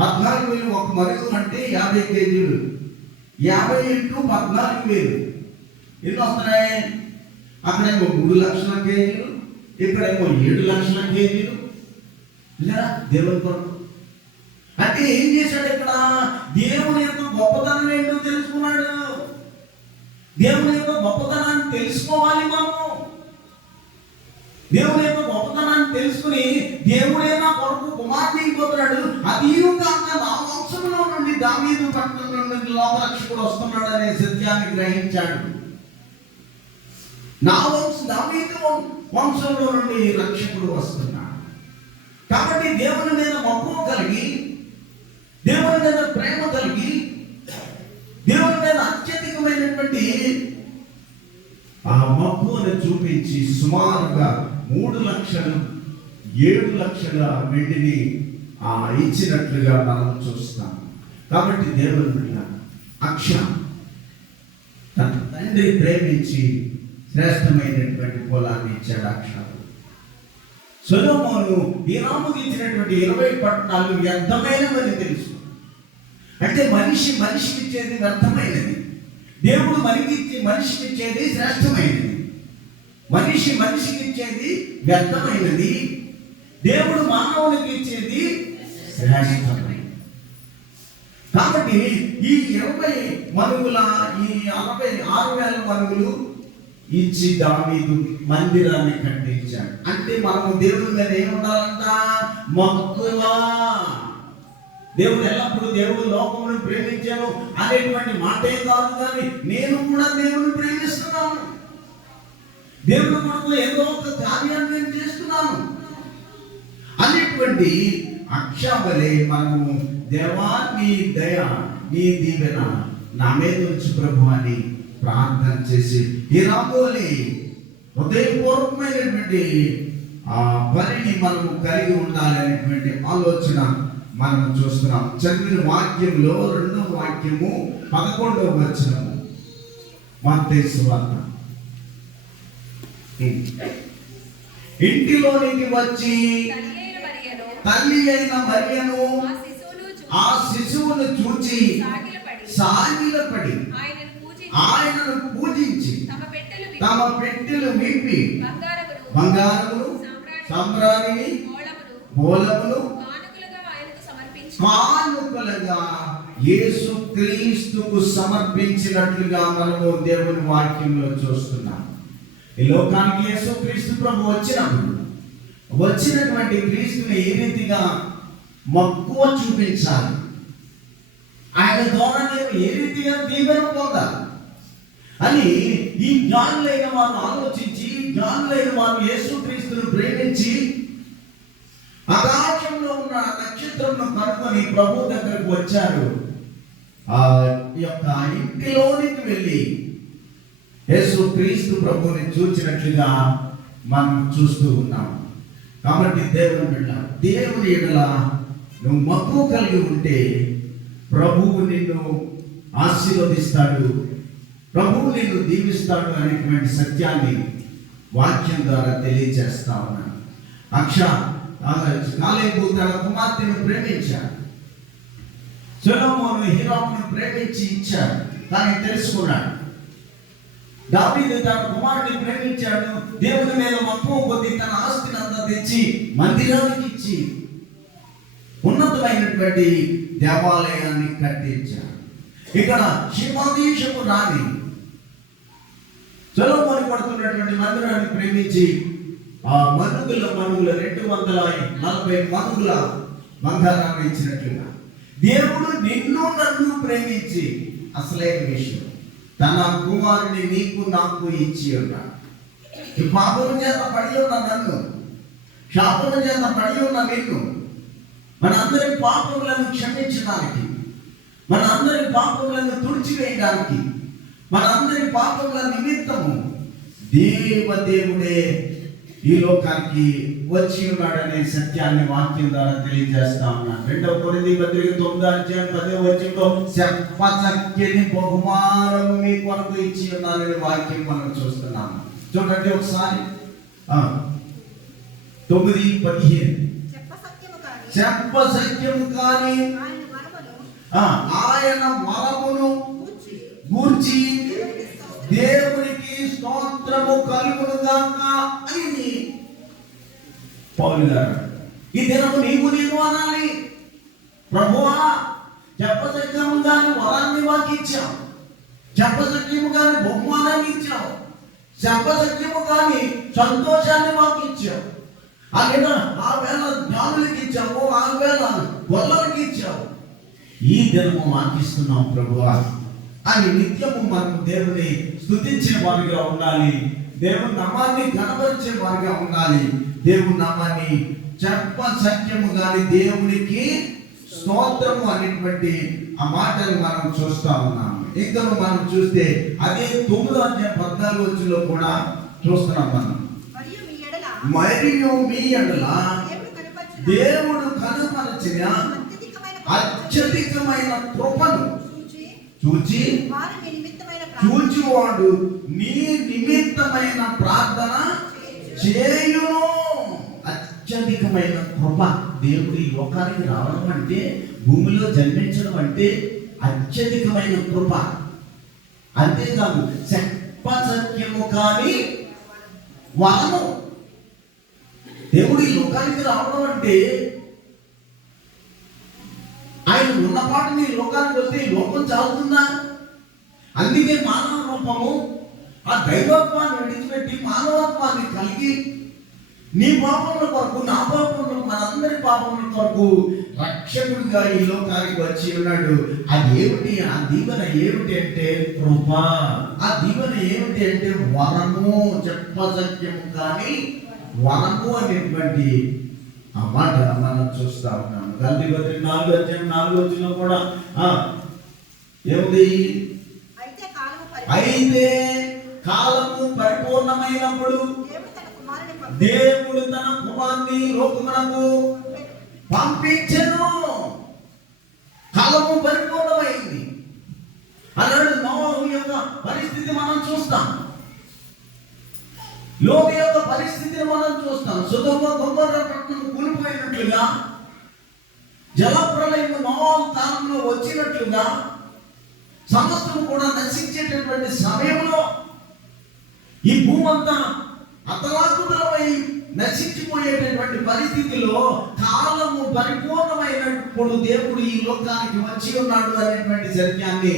14,000 ఒక మరుగు అంటే 50 కేజీలు. 50 ఇంటూ 14,000 ఎన్ని వస్తున్నాయి? అక్కడేమో 3 లక్షల కేజీలు, ఇక్కడేమో 7 లక్షల కేజీలు. ఇలా దేవుని కొరకు అంటే ఏం చేశాడు? ఇక్కడ దేవుని యొక్క గొప్పతనం ఏంటో తెలుసుకున్నాడు. దేవుని యొక్క గొప్పతనాన్ని తెలుసుకోవాలి. మనము దేవుని యొక్క గొప్పతనాన్ని తెలుసుకుని దేవుడే నా కొరకు కుమారుని ఇవ్వబోతున్నాడు, అది కాక నా వంశంలో నుండి దావీదు పట్టణంలో నుండి లోకరక్షకుడు వస్తున్నాడు అనే సత్యాన్ని గ్రహించాడు. దావీదు వంశంలో నుండి రక్షకుడు వస్తున్నాడు. కాబట్టి దేవుని మీద మక్కువ కలిగి, దేవుని మీద ప్రేమ కలిగి, దేవుని మీద అత్యధికమైనటువంటి ఆ మక్కువను చూపించి సుమారుగా 3,07 లక్షల వెండిని ఇచ్చినట్లుగా మనం చూస్తాం. కాబట్టి దేవుని బిడ్డ అక్ష తన తండ్రి ప్రేమించి శ్రేష్టమైనటువంటి పొలాన్ని ఇచ్చాడు. అక్షరాలు సొలొమోను హీరాముకు ఇచ్చినటువంటి 20 పట్టణాలు వ్యర్థమైనవని తెలుసు. అంటే మనిషికి ఇచ్చేది వ్యర్థమైనది, దేవుడు మనిషికి ఇచ్చేది శ్రేష్టమైనది. మనిషికి ఇచ్చేది వ్యర్థమైనది, దేవుడు మానవునికి ఇచ్చేది శ్రేష్టమైనది. కాబట్టి ఈ 20 మనుగుల ఈ 6,000 మనుగులు ఇచ్చి దావీదు మందిరాన్ని కట్టించాడు. అంటే మనము దేవుని మీద ఏముండాలంట? మక్కువ. దేవుడు ఎల్లప్పుడూ దేవుడు లోకమును ప్రేమించాను అనేటువంటి మాటే కాదు, కానీ నేను కూడా దేవుని ప్రేమిస్తున్నాను, దేవుని కొరకు ఏదో ఒక కార్యాన్ని నేను చేస్తున్నాను అనేటువంటి అక్షవలే మనము దేవా నీ దయ నీ దీవెన నా మీద ఉంచు ప్రభు అని ప్రార్థన చేసి ఈ రామోలి హృదయపూర్వకమైనటువంటి ఆ పనిని మనము కలిగి ఉండాలనేటువంటి ఆలోచన మనం చూస్తున్నాం. చదివిన వాక్యంలో 2వ వాక్యము 11వ వచనము మత్తయి సువార్త. ఇంటిలోనికి వచ్చి తల్లి అయిన మరియను ఆ శిశువును చూచి సాగిలపడి ఆయనను పూజించి తమ పెట్టెలు విప్పి బంగారమును సాంబ్రాణిని మూలమును కానుకలుగా యేసుక్రీస్తుకు సమర్పించినట్లుగా మనము దేవుని వాక్యంలో చూస్తున్నాం. ఈ లోకానికి యేసుక్రీస్తు ప్రభు వచ్చినటువంటి క్రీస్తుని ఏ రీతిగా మక్కువ చూపించాలి, ఆయన ద్వారా నేను ఏ రీతిగా దీవెన పొందాలి అని ఈ జ్ఞానులైన వారు ఆలోచించి, జ్ఞానులైన వారు యేసుక్రీస్తును ప్రేమించి ఆకాశంలో ఉన్న నక్షత్రంను కనుక్కొని ప్రభు దగ్గరకు వచ్చారు. ఆ యొక్క ఇంటిలోనికి వెళ్ళి యేసుక్రీస్తు ప్రభువుని చూచినట్లుగా మనం చూస్తూ ఉన్నాం. కాబట్టి దేవుని ఎడల నువ్వు మక్కువ కలిగి ఉంటే ప్రభువు నిన్ను ఆశీర్వదిస్తాడు, ప్రభువు నిన్ను దీవిస్తాడు అనేటువంటి సత్యాన్ని వాక్యం ద్వారా తెలియజేస్తా ఉన్నాను. కాలేబు తన కుమార్తెను ప్రేమించాడు. సొలొమోను హీరామును ప్రేమించి ఇచ్చాడు, కానీ తెలుసుకున్నాడు. దావీదు తన కుమారుడిని ప్రేమించాడు. దేవుని మీద మక్కువ కొద్ది తన ఆస్తిని అంతా తెచ్చి మందిరానికి ఇచ్చి ఉన్నతమైనటువంటి దేవాలయాన్ని కట్టించాడు. ఇక్కడ సింహాదేశపు రాణి సొలొమోను పడుతున్నటువంటి మందిరాన్ని ప్రేమించి ఆ మనుగుల 240 మనుగుల బంగారాన్ని ఇచ్చినట్లుగా దేవుడు నిన్ను నన్ను ప్రేమించి అసలైన విషయం తన కుమారుని నీకు నాకు ఇచ్చి ఉన్నాడు. ఈ పాపం చేత పడి ఉన్న నన్ను, శాపం చేత పడి ఉన్న నిన్ను మన అందరి పాపములను క్షమించడానికి, మన అందరి పాపములను తుడిచివేయడానికి, మన అందరి పాపముల నిమిత్తము దేవుడే ఈ లోకానికి వచ్చి ఉన్నాడనే సత్యాన్ని వాక్యం ద్వారా తెలియజేస్తా ఉన్నాను. 2 కొరింథీ పత్రిక 9:10 చెప్పచక్కని బహుమానము మీ కొరకు ఇచ్చి ఉన్నానని వాక్యం మనం చూస్తున్నాము. చూడండి ఒకసారి 9:15 చెప్పసత్యము కానీ ఆయన వరమును గూర్చి దేవునికి స్తోత్రము కలుగునుగాక అని పౌలు గారు ఈ దినము నీవు నేను అనాలి. ప్రభువా, చెప్పసత్యము గాని వరాన్ని మాకు ఇచ్చావు, చెప్పసత్యము గాని బహుమానాన్ని ఇచ్చావు, చెప్పసత్యము గాని సంతోషాన్ని మాకు ఇచ్చావు. ఆ వేళ జ్ఞానులకి ఇచ్చావు, ఆ వేళ గొల్లలకి ఇచ్చావు. ఈ దినము మాకిస్తున్నాం ప్రభువా అని నిత్యము మనం దేవుని స్తుతించే వారిగా ఉండాలి. దేవుని నామాన్ని కనబరిచే వారిగా ఉండాలి. దేవుని నామాన్ని చెప్పసత్యము గాని దేవునికి స్తోత్రము అనేటువంటి ఆ మాటలు మనం చూస్తా ఉన్నాము. ఇంకా మనం చూస్తే అదే 9:14 కూడా చూస్తున్నాం మనం. మరియు మీ ఎడల దేవుడు కనుపరచిన అత్యధికమైన కృపను చూచి చూచివాడు నీ నిమిత్తమైన ప్రార్థన చేయును. అత్యధికమైన కృప. దేవుడు ఈ లోకానికి రావడం అంటే, భూమిలో జన్మించడం అంటే అత్యధికమైన కృప. అంతేకాదు చెప్పసత్యము కానీ వరము. దేవుడు ఈ లోకానికి రావడం అంటే, ఆయన ఉన్నపాటుని ఈ లోకానికి వస్తే ఈ లోకం చాలుతుందా? అందుకే మానవ రూపము ఆ దైవత్వాన్ని విడిచిపెట్టి మానవత్వాన్ని కలిగి నీ పాపముల కొరకు, నా పాపముల, మనందరి పాపముల కొరకు రక్షకుడిగా ఈ లోకానికి వచ్చి ఉన్నాడు. అది ఏమిటి? ఆ దీవెన ఏమిటి అంటే కృప. ఆ దీవెన ఏమిటి అంటే వరము. చెప్పసత్యము కానీ వరము అనేటువంటి ఆ మాట మనం చూస్తా ఉన్నాము. గల్తీ పత్రిక 4:4 కూడా ఏముంది? అయితే కాలము పరిపూర్ణమైనప్పుడు దేవుడు తన కుమారుని లోకమునకు పంపించెను. కాలము పరిపూర్ణమైంది అన్నాడు. నోవహు యొక్క పరిస్థితి మనం చూస్తాం, లోతు యొక్క పరిస్థితిని మనం చూస్తాం. సొదొమ గొమొర్ర పట్టణం కూలిపోయినట్లుగా, జలప్రలయం నోవహు కాలంలో వచ్చినట్లుగా సమస్తం కూడా నశించేటటువంటి సమయంలో ఈ భూమంతా అతలాకుతలమై నశించిపోయేటటువంటి పరిస్థితిలో కాలము పరిపూర్ణమైనప్పుడు దేవుడు ఈ లోకానికి వచ్చి ఉన్నాడు అనేటువంటి సత్యాన్ని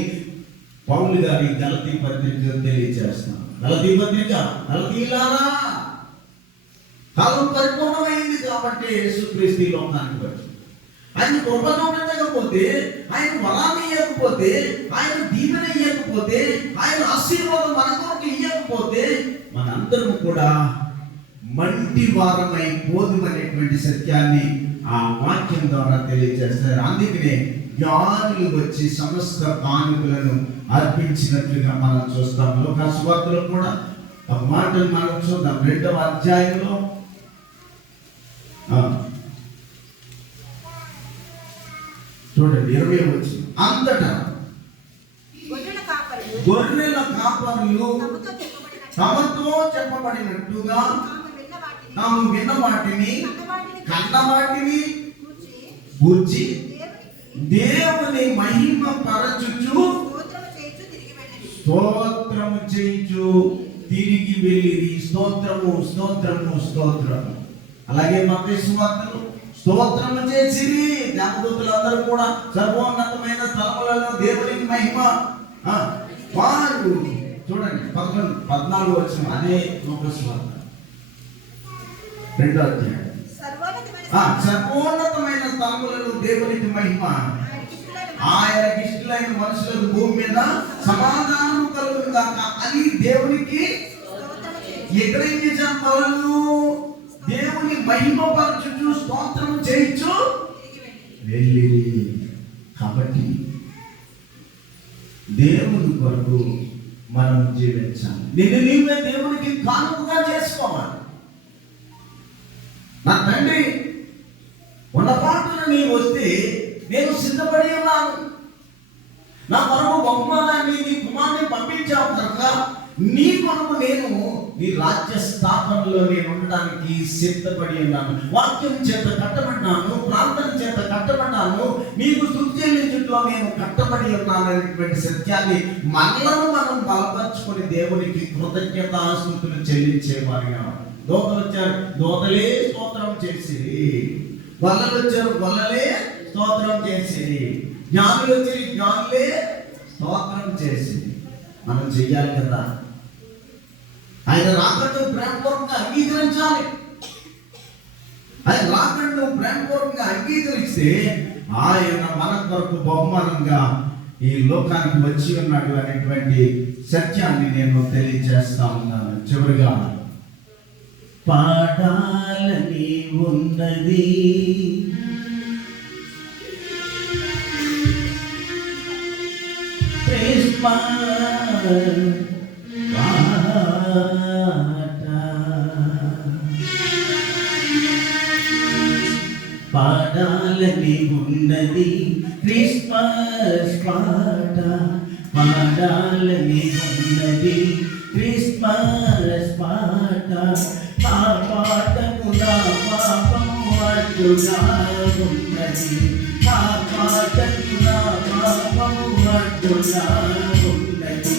పౌలు గారి గలతీ పత్రిక తెలియజేస్తున్నాం. గలతీ పత్రిక, గలతీలారా, కాలం పరిపూర్ణమైంది కాబట్టి యేసుక్రీస్తు ఈ లోకానికి వచ్చి, ఆయన కృప చూపించకపోతే, ఆయన వరాన్ని ఇవ్వకపోతే, ఆయన దీవెన ఇవ్వకపోతే, ఆయన ఆశీర్వాదం మన కొరకు ఇవ్వకపోతే మనందరం కూడా మంటి వారమై పోదుమనేటువంటి సత్యాన్ని ఆ వాక్యం ద్వారా తెలియజేస్తారు. అందుకనే జ్ఞానులు వచ్చి సమస్త కానుకలను అర్పించినట్లుగా మనం చూస్తాం. లోకాసు వార్తలో కూడా ఒక మాటలు మనం చూద్దాం. 2వ అధ్యాయంలో చూడండి 20వ వచనం. అంతటా గొర్రెల కాపరులు తమతో చెప్పబడినట్టుగా తాము విన్న వాటిని కన్న వాటిని గూర్చి దేవుని మహిమ పరచుచు స్తోత్రము చేయించు తిరిగి వెళ్ళిరి. స్తోత్రము స్తోత్రము స్తోత్రము. అలాగే మత్తయి సువార్తలో స్తోత్రము చేసిరి. దేవదూతలందరూ కూడా సర్వోన్నతమైన స్థలములలో దేవునికి మహిమ. వారు చూడండి 14 వచ్చిన అదే లోకస్వార్త 2వ అధ్యాయం. సర్వోన్నతమైన స్థలములలో దేవునికి మహిమ, ఆయనకి ఇష్టలైన మనుషులకు భూమి మీద సమాధానం కలుగును గాక అని దేవునికి ఎక్కడేం చేశాం? వాళ్ళు దేవుని మహిమ పరచుచు స్తోత్రము చేయించు వెళ్ళి. కాబట్టి దేవుని కొరకు మనం జీవించాలి. నిన్ను నీవే దేవునికి కానుకగా చేసుకోవాలి. నా తండ్రి ఉన్న పాటలు నీవు వస్తే నేను సిద్ధపడి ఉన్నాను. నా కొరకు బహుమానాన్ని నీ కుమారుని పంపించావు కనుక నీ కొరకు నేను నీ రాజ్య స్థాపనలో నేను ఉండడానికి సిద్ధపడి ఉన్నాను. వాక్యం చేత కట్టబడ్డాను, ప్రార్థన చేత కట్టబడ్డాను, నీకు స్తుతి చెల్లించుట్లో నేను కట్టబడి ఉన్నాను అనేటువంటి సత్యాన్ని మనలను మనం బలపరుచుకొని దేవునికి కృతజ్ఞతాస్తుతులు చెల్లించేవారుగా. దోతలు వచ్చారు, దోతలే స్తోత్రం చేసి. గొల్లలు వచ్చారు, గొల్లలే స్తోత్రం చేసి. జ్ఞానులు వచ్చి జ్ఞానులే స్తోత్రం చేసి. మనం చెయ్యాలి కదా. ఆయన రాకను ప్రేమపూర్వకంగా అంగీకరించాలి. ఆయన రాకను ప్రేమపూర్వకంగా అంగీకరిస్తే ఆయన మన కొరకు బహుమానంగా ఈ లోకానికి వచ్చి ఉన్నాడు అనేటువంటి సత్యాన్ని నేను తెలియజేస్తా ఉన్నాను. చివరిగా పాడాలని ఉన్నది పాడాలని ఉన్నది క్రిస్మస్ పాట, పాడాలని ఉన్నది క్రిస్మస్ పాట. ఆ పాటకు నా పాపము అడ్డుగా ఉన్నది, ఆ పాటకు నా పాపము అడ్డుగా ఉన్నది.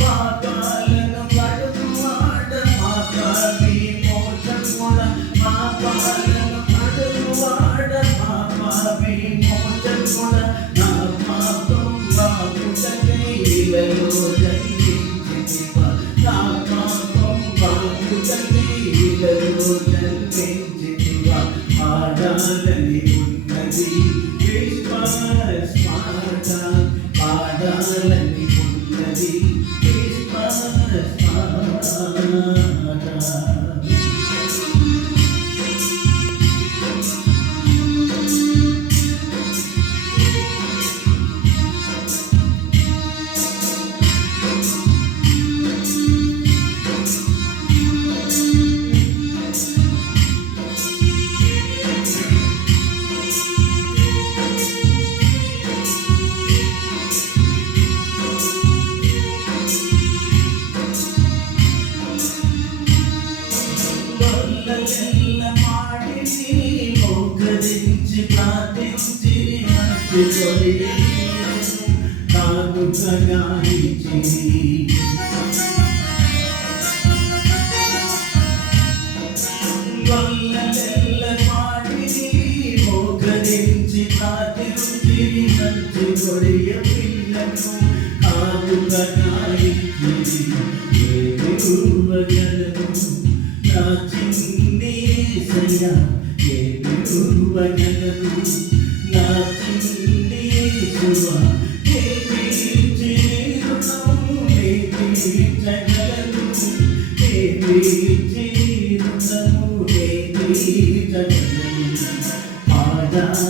పాపాలను కడుగువాడ పాపి మోచకుడ, పాపాలను కడుగువాడ పాపి మోచకుడ. నా పాపం బాపుటకై ఇలలో జన్మించితివా, నా పాపం బాపుటకై ఇలలో జన్మించితివా. పాడాలని ఉన్నది క్రిస్మస్ పాట, పాడాలని ఉన్నది క్రిస్మస్ పాట.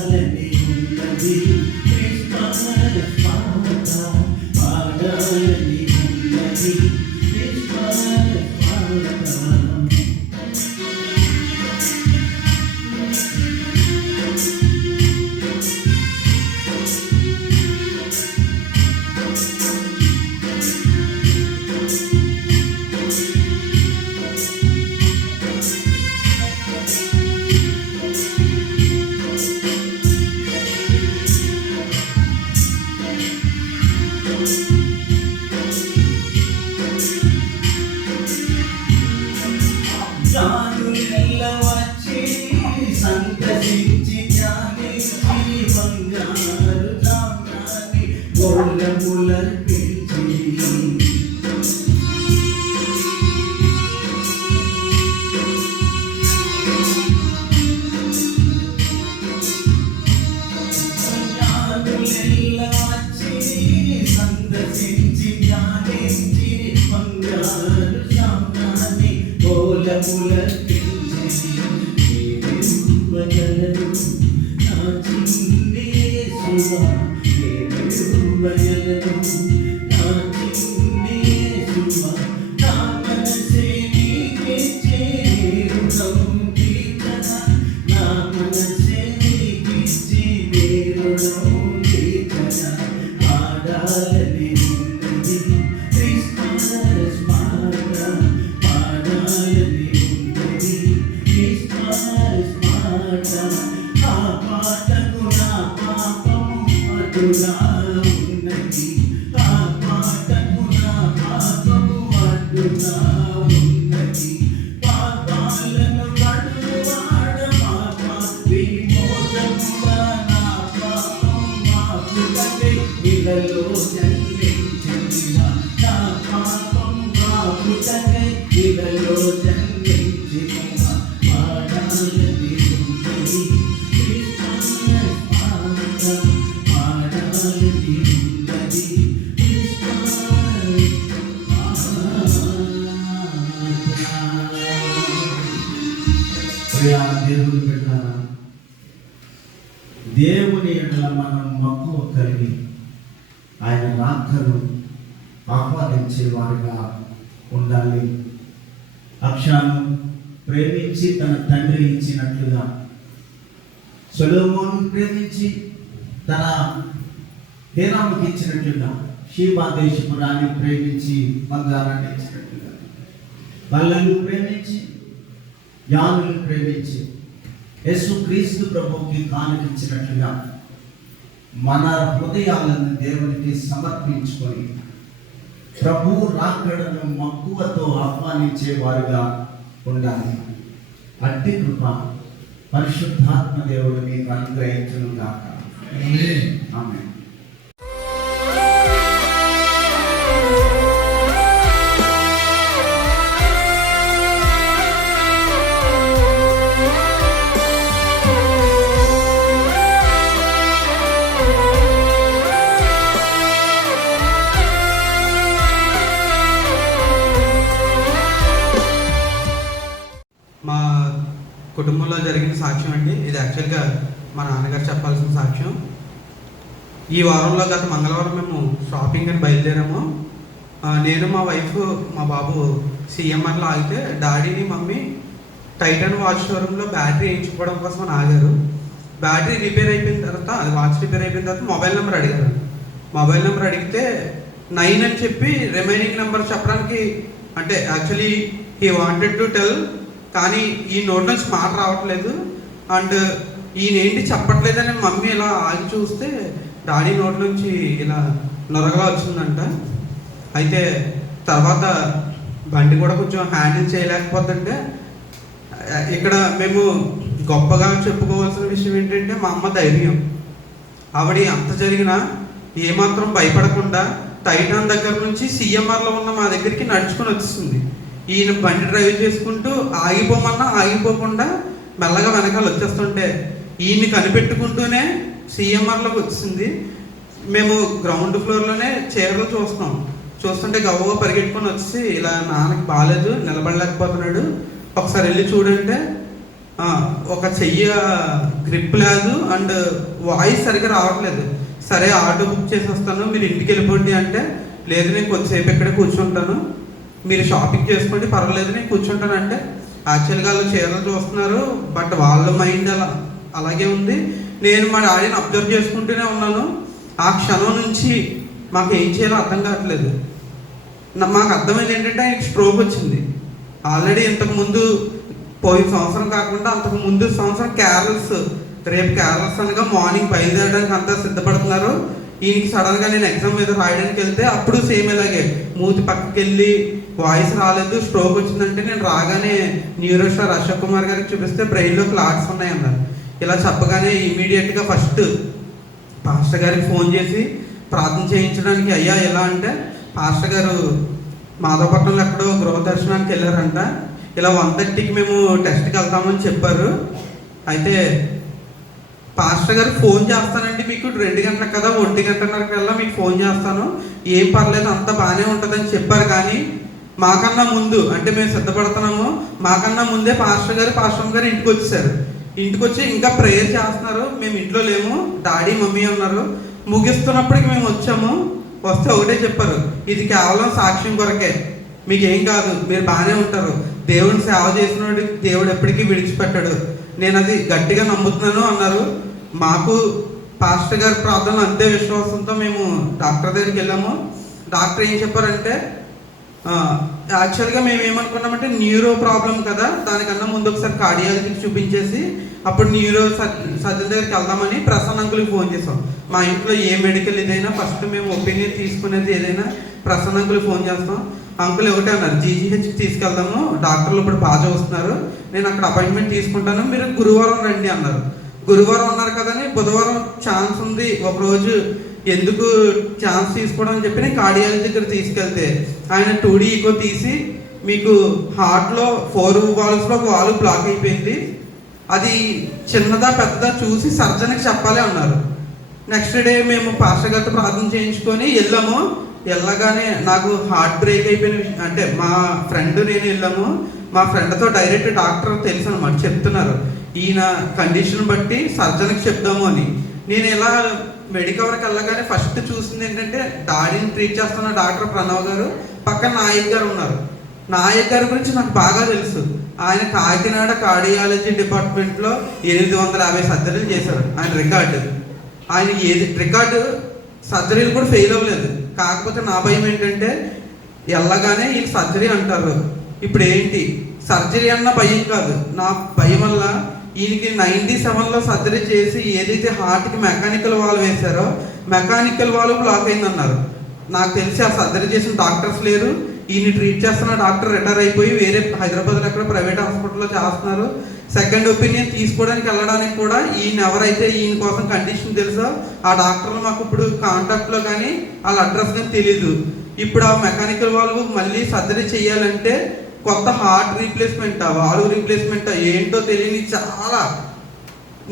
పాడాలని ఉన్నది క్రిస్మస్ పాట, పాడాలని ఉన్నది క్రిస్మస్ పాట. సంతసించి ధ్యానించి బంగారు జామ్రాన్ని గోలములర్పించి సందర్శించి ధ్యానించి బంగారు జామ్రాన్ని గోలములర్పించి వయలను నా చిన్ని యేసువా వయలను నా చిన్ని యేసువా నా మనసే నీకిచ్చే రుణం తీర్చనా నా మనసే నీకిచ్చి రుణం తీర్చనా పాడాలని ఉన్నది క్రిస్మస్ పాట పాడాలని ఉన్నది క్రిస్మస్ పాట ఆ పాటకు నా పాపము అడ్డుగా ఉన్నది ఆ పాటకు నా పాపము అడ్డుగా ఉన్నది పాపాలను కడువాడ పాప విమోచముగా నా పాపం మాపుటకై ఇలలో జన్మించినవా నా పాపం మాపుటకై ఇలలో జన్మించినవా పాడాలని ఉన్నది క్రిస్మస్ పాట పాడాలని ఉన్నది క్రిస్మస్ పాట. ప్రియా దేవుని బిడ్డలారా, దేవుని ఎడల మనం మక్కువ కలిగి ఆయన రాకను ఆహ్వానించే వారిగా ఉండాలి. అక్షాను ప్రేమించి తన తండ్రి ఇచ్చినట్లుగా సొలొమోను ప్రేమించి తన హేరాముకి ఇచ్చినట్లుగా షీబా దేశపు రాణి ప్రేమించి బంగారాన్ని ఇచ్చినట్లుగా వాళ్ళను ప్రేమించి యానులు ప్రేమించి యేసుక్రీస్తు ప్రభువుకి కానుకిచ్చినట్లుగా మన హృదయాలను దేవునికి సమర్పించుకొని ప్రభువు రాకడను మక్కువతో ఆహ్వానించే వారుగా ఉండాలి. అట్టి కృప పరిశుద్ధాత్మ దేవుడు మీకు అనుగ్రహించును గాక. ఆమేన్. మా కుటుంబంలో జరిగిన సాక్ష్యం అండి. ఇది యాక్చువల్గా మా నాన్నగారు చెప్పాల్సిన సాక్ష్యం. ఈ వారంలో గత మంగళవారం మేము షాపింగ్ అని బయలుదేరాము. నేను మా వైఫ్ మా బాబు సిఎంఆర్లో ఆగితే డాడీని మమ్మీ టైటన్ వాచ్ షోరూంలో బ్యాటరీ వేయించుకోవడం కోసం ఆగారు. బ్యాటరీ రిపేర్ అయిపోయిన తర్వాత అది వాచ్ రిపేర్ అయిపోయిన తర్వాత మొబైల్ నెంబర్ అడిగారు. మొబైల్ నెంబర్ అడిగితే 9 అని చెప్పి రిమైనింగ్ నెంబర్ చెప్పడానికి, అంటే actually he wanted to tell, కానీ ఈ నోట్ నుంచి మాట రావట్లేదు అండ్ ఈయన ఏంటి చెప్పట్లేదని మమ్మీ ఇలా ఆగి చూస్తే డాడీ నోట్ నుంచి ఇలా నొరగలా వచ్చిందంట. అయితే తర్వాత బండి కూడా కొంచెం హ్యాండిల్ చేయలేకపోతుంటే ఇక్కడ మేము గొప్పగా చెప్పుకోవాల్సిన విషయం ఏంటంటే మా అమ్మ ధైర్యం. ఆవిడ అంత జరిగినా ఏమాత్రం భయపడకుండా టైటాన్ దగ్గర నుంచి సిఎంఆర్లో ఉన్న మా దగ్గరికి నడుచుకొని వచ్చింది. ఈయన బండి డ్రైవ్ చేసుకుంటూ ఆగిపోమన్నా ఆగిపోకుండా మెల్లగా వెనకాల వచ్చేస్తుంటే ఈయన్ని కనిపెట్టుకుంటూనే సిఎంఆర్లోకి వచ్చింది. మేము గ్రౌండ్ ఫ్లోర్లోనే చీరలు చూస్తుంటే గవ్వగా పరిగెట్టుకొని వచ్చి ఇలా నాన్నకి బాగాలేదు, నిలబడలేకపోతున్నాడు, ఒకసారి వెళ్ళి చూడంటే ఒక చెయ్యి గ్రిప్ లేదు అండ్ వాయిస్ సరిగ్గా రావట్లేదు. సరే ఆటో బుక్ చేసి వస్తాను, మీరు ఇంటికి వెళ్ళిపోండి అంటే లేదు నేను కొద్దిసేపు ఇక్కడే కూర్చుంటాను, మీరు షాపింగ్ చేసుకోండి పర్వాలేదు నేను కూర్చుంటానంటే యాక్చువల్గా వాళ్ళు చీరలు చూస్తున్నారు బట్ వాళ్ళ మైండ్ అలాగే ఉంది. నేను మా డాడీని అబ్జర్వ్ చేసుకుంటూనే ఉన్నాను. ఆ క్షణం నుంచి మాకు ఏం చేయాలో అర్థం కావట్లేదు. మాకు అర్థమైంది ఏంటంటే ఆయనకి స్ట్రోక్ వచ్చింది. ఆల్రెడీ ఇంతకుముందు పోయిన సంవత్సరం కాకుండా అంతకు ముందు సంవత్సరం క్యారల్స్, రేపు క్యారల్స్ అనగా మార్నింగ్ బయలుదేరడానికి అంతా సిద్ధపడుతున్నారు. ఈయనకి సడన్గా నేను ఎగ్జామ్ మీద రాయడానికి వెళ్తే అప్పుడు సేమ్ ఇలాగే మూతి పక్కకి వెళ్ళి వాయిస్ రాలేదు, స్ట్రోక్ వచ్చిందంటే నేను రాగానే న్యూరో స్టార్ అశోక్ కుమార్ గారికి చూపిస్తే బ్రెయిన్లో క్లాట్స్ ఉన్నాయన్నారు. ఇలా చెప్పగానే ఇమీడియట్గా ఫస్ట్ పాస్టర్ గారికి ఫోన్ చేసి ప్రార్థన చేయించడానికి, అయ్యా ఎలా అంటే పాస్టర్ గారు మాధవపట్నంలో ఎక్కడో గృహ దర్శనానికి వెళ్ళారంట, ఇలా 1:30కి మేము టెస్ట్కి వెళ్తామని చెప్పారు. అయితే పాస్టర్ గారు ఫోన్ చేస్తానండి మీకు 2 గంటలకు కదా, 1 గంటన్నరకల్లా మీకు ఫోన్ చేస్తాను, ఏం పర్లేదు అంతా బాగానే ఉంటుందని చెప్పారు. కానీ మాకన్నా ముందు, అంటే మేము సిద్ధపడుతున్నాము, మాకన్నా ముందే పాస్టర్ గారు ఇంటికి వచ్చేసారు. ఇంటికి వచ్చి ఇంకా ప్రేయర్ చేస్తున్నారు. మేము ఇంట్లో లేము, డాడీ మమ్మీ ఉన్నారు. ముగిస్తున్నప్పటికి మేము వచ్చాము. వస్తే ఒకటే చెప్పారు, ఇది కేవలం సాక్ష్యం కొరకే, మీకు ఏం కాదు, మీరు బాగానే ఉంటారు, దేవుని సేవ చేసినోడు దేవుడు ఎప్పటికీ విడిచిపెట్టాడు, నేను అది గట్టిగా నమ్ముతున్నాను అన్నారు. మాకు పాస్టర్ గారి ప్రార్థనలు అంతే విశ్వాసంతో మేము డాక్టర్ దగ్గరికి వెళ్ళాము. డాక్టర్ ఏం చెప్పారంటే, యాక్చువల్గా మేము ఏమనుకున్నామంటే న్యూరో ప్రాబ్లం కదా, దానికన్నా ముందు ఒకసారి కార్డియాలజీకి చూపించేసి అప్పుడు న్యూరో సర్జన్ దగ్గరికి వెళ్దామని ప్రసన్న అంకుల్కి ఫోన్ చేసాం. మా ఇంట్లో ఏ మెడికల్ ఇదైనా ఫస్ట్ మేము ఒపీనియన్ తీసుకునేది ఏదైనా ప్రసన్న అంకుల్కి ఫోన్ చేస్తాం. అంకుల్ ఒకటే అన్నారు, జీజీహెచ్కి తీసుకెళ్దాము, డాక్టర్లు ఇప్పుడు బాగా వస్తున్నారు, నేను అక్కడ అపాయింట్మెంట్ తీసుకుంటాను, మీరు గురువారం రండి అన్నారు. గురువారం అన్నారు కదని బుధవారం ఛాన్స్ ఉంది ఒకరోజు, ఎందుకు ఛాన్స్ తీసుకోవడం అని చెప్పి నేను కార్డియాలజీ దగ్గర తీసుకెళ్తే ఆయన 2D ఈకో తీసి, మీకు హార్ట్లో 4 వాల్వ్స్లో ఒక వాల్వ్ బ్లాక్ అయిపోయింది, అది చిన్నదా పెద్దదా చూసి సర్జన్కి చెప్పాలి అన్నారు. నెక్స్ట్ డే మేము పాస్టర్ గారితో ప్రార్థన చేయించుకొని వెళ్ళాము. వెళ్ళగానే నాకు హార్ట్ బ్రేక్ అయిపోయిన విషయం, అంటే మా ఫ్రెండ్ నేను వెళ్ళాము, మా ఫ్రెండ్తో డైరెక్ట్ డాక్టర్ తెలుసు అనమాట, చెప్తున్నారు ఈయన కండిషన్ బట్టి సర్జన్కి చెప్దాము అని. నేను ఇలా మెడికవర్కి వెళ్ళగానే ఫస్ట్ చూసింది ఏంటంటే డాడీని ట్రీట్ చేస్తున్న డాక్టర్ ప్రణవ్ గారు, పక్కన నాయక్ గారు ఉన్నారు. నాయక్ గారి గురించి నాకు బాగా తెలుసు, ఆయన కాకినాడ కార్డియాలజీ డిపార్ట్మెంట్లో 850 సర్జరీలు చేశారు. ఆయన రికార్డు సర్జరీలు కూడా ఫెయిల్ అవ్వలేదు. కాకపోతే నా భయం ఏంటంటే వెళ్ళగానే ఈయన సర్జరీ అంటారు, ఇప్పుడు ఏంటి సర్జరీ అన్న భయం కాదు, నా భయం వల్ల ఈయనకి 97లో సర్జరీ చేసి ఏదైతే హార్ట్కి మెకానికల్ వాల్వ్ వేశారో మెకానికల్ వాల్వ్ బ్లాక్ అయిందన్నారు. నాకు తెలిసి ఆ సర్జరీ చేసిన డాక్టర్స్ లేరు, ఈయన ట్రీట్ చేస్తున్న డాక్టర్ రిటైర్ అయిపోయి వేరే హైదరాబాద్లో ఎక్కడ ప్రైవేట్ హాస్పిటల్లో చేస్తున్నారు. సెకండ్ ఒపీనియన్ తీసుకోవడానికి వెళ్ళడానికి కూడా ఈయన ఎవరైతే ఈయన కోసం కండిషన్ తెలుసో ఆ డాక్టర్లు మాకు ఇప్పుడు కాంటాక్ట్లో కానీ వాళ్ళ అడ్రస్ కానీ తెలీదు. ఇప్పుడు ఆ మెకానికల్ వాల్వ్ మళ్ళీ సర్జరీ చేయాలంటే కొత్త హార్ట్ రీప్లేస్మెంటా వాల్వ్ రీప్లేస్మెంటా ఏంటో తెలియని చాలా,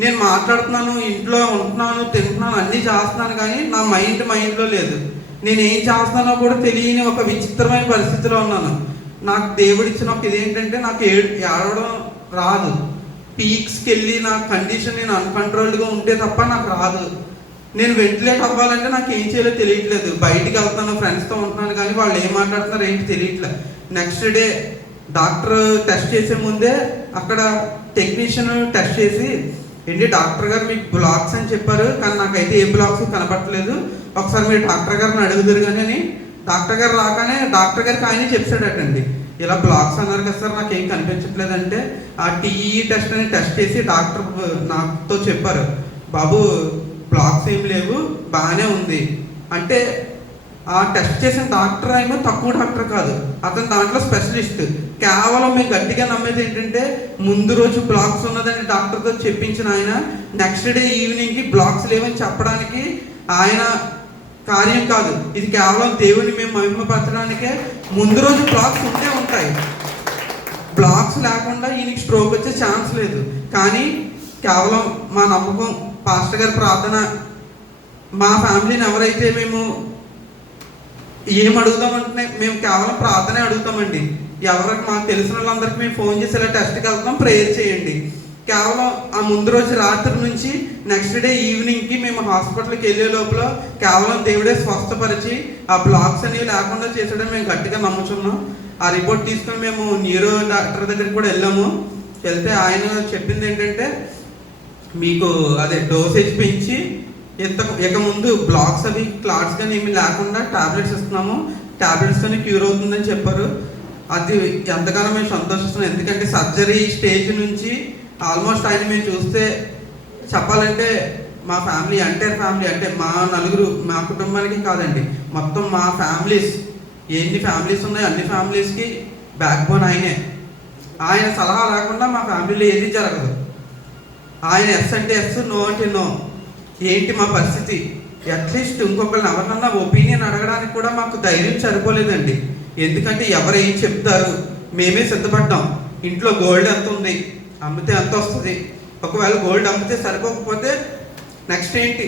నేను మాట్లాడుతున్నాను, ఇంట్లో ఉంటున్నాను, తింటున్నాను, అన్నీ చేస్తున్నాను, కానీ నా మైండ్లో లేదు. నేను ఏం చేస్తున్నానో కూడా తెలియని ఒక విచిత్రమైన పరిస్థితిలో ఉన్నాను. నాకు దేవుడిచ్చిన ఒక ఇదేంటంటే నాకు ఏడవడం రాదు, పీక్స్కి వెళ్ళి నా కండిషన్ నేను అన్కంట్రోల్డ్గా ఉంటే తప్ప నాకు రాదు. నేను వెంటిలేట్ అవ్వాలంటే నాకు ఏం చేయాలో తెలియట్లేదు. బయటికి వెళ్తున్నాను, ఫ్రెండ్స్తో ఉంటున్నాను, కానీ వాళ్ళు ఏం మాట్లాడుతున్నారు ఏంటి తెలియట్లేదు. నెక్స్ట్ డే డాక్టర్ టెస్ట్ చేసే ముందే అక్కడ టెక్నీషియన్ టెస్ట్ చేసి, ఏంటి డాక్టర్ గారు మీకు బ్లాక్స్ అని చెప్పారు, కానీ నాకైతే ఏ బ్లాక్స్ కనపట్టలేదు, ఒకసారి మీరు డాక్టర్ గారిని అడుగుదురు కానీ అని. డాక్టర్ గారు రాగానే డాక్టర్ గారికి ఆయనే చెప్పాడటండి, ఇలా బ్లాక్స్ అన్నారు కదా సార్, నాకేం కనిపించట్లేదంటే ఆ టీఈ టెస్ట్ అని టెస్ట్ చేసి డాక్టర్ నాతో చెప్పారు, బాబు బ్లాక్స్ ఏం లేవు, బాగానే ఉంది అంటే. ఆ టెస్ట్ చేసిన డాక్టర్ ఏమో తక్కువ డాక్టర్ కాదు, అతను దాంట్లో స్పెషలిస్ట్. కేవలం మేము గట్టిగా నమ్మేది ఏంటంటే ముందు రోజు బ్లాక్స్ ఉన్నదని డాక్టర్తో చెప్పించిన ఆయన నెక్స్ట్ డే ఈవినింగ్కి బ్లాక్స్ లేవని చెప్పడానికి ఆయన కార్యం కాదు, ఇది కేవలం దేవుని మేము మహిమపరచడానికే. ముందు రోజు బ్లాక్స్ ఉంటే ఉంటాయి, బ్లాక్స్ లేకుండా ఈయనకి స్ట్రోక్ వచ్చే ఛాన్స్ లేదు. కానీ కేవలం మా నమ్మకం, పాస్టర్ గారి ప్రార్థన, మా ఫ్యామిలీని ఎవరైతే మేము ఏం అడుగుతామంటే మేము కేవలం ప్రార్థనే అడుగుతామండి. ఎవరికి మాకు తెలిసిన వాళ్ళందరికీ మేము ఫోన్ చేసి ఇలా టెస్ట్కి వెళ్తాం, ప్రేయర్ చేయండి. కేవలం ఆ ముందు రోజు రాత్రి నుంచి నెక్స్ట్ డే ఈవినింగ్కి మేము హాస్పిటల్కి వెళ్ళే లోపల కేవలం దేవుడే స్వస్థపరిచి ఆ బ్లాక్స్ అనేవి లేకుండా చేసాడని మేము గట్టిగా నమ్ముచున్నాం. ఆ రిపోర్ట్ తీసుకొని మేము న్యూరో డాక్టర్ దగ్గరికి కూడా వెళ్ళాము. వెళ్తే ఆయన చెప్పింది ఏంటంటే మీకు అదే డోసేజ్ పెంచి ఇక ముందు బ్లాక్స్ అవి క్లాట్స్ కానీ ఏమి లేకుండా టాబ్లెట్స్ ఇస్తున్నాము, టాబ్లెట్స్తోనే క్యూర్ అవుతుందని చెప్పారు. అది ఎంతగానో మేము సంతోషిస్తున్నాం, ఎందుకంటే సర్జరీ స్టేజ్ నుంచి ఆల్మోస్ట్ ఆయన మేము చూస్తే చెప్పాలంటే మా ఫ్యామిలీ, ఎంటైర్ ఫ్యామిలీ, అంటే మా నలుగురు, మా కుటుంబానికి కాదండి, మొత్తం మా ఫ్యామిలీస్ ఎన్ని ఫ్యామిలీస్ ఉన్నాయో అన్ని ఫ్యామిలీస్కి బ్యాక్ బోన్ ఆయనే. ఆయన సలహా లేకుండా మా ఫ్యామిలీలో ఏది జరగదు. ఆయన ఎస్ అంటే ఎస్, నో అంటే నో. ఏంటి మా పరిస్థితి, అట్లీస్ట్ ఇంకొకరిని ఎవరినన్నా ఒపీనియన్ అడగడానికి కూడా మాకు ధైర్యం సరిపోలేదండి. ఎందుకంటే ఎవరు ఏం చెప్తారు, మేమే సిద్ధపడ్డాం. ఇంట్లో గోల్డ్ ఎంత ఉంది, అమ్మితే ఎంత వస్తుంది, ఒకవేళ గోల్డ్ అమ్మితే సరిపోకపోతే నెక్స్ట్ ఏంటి.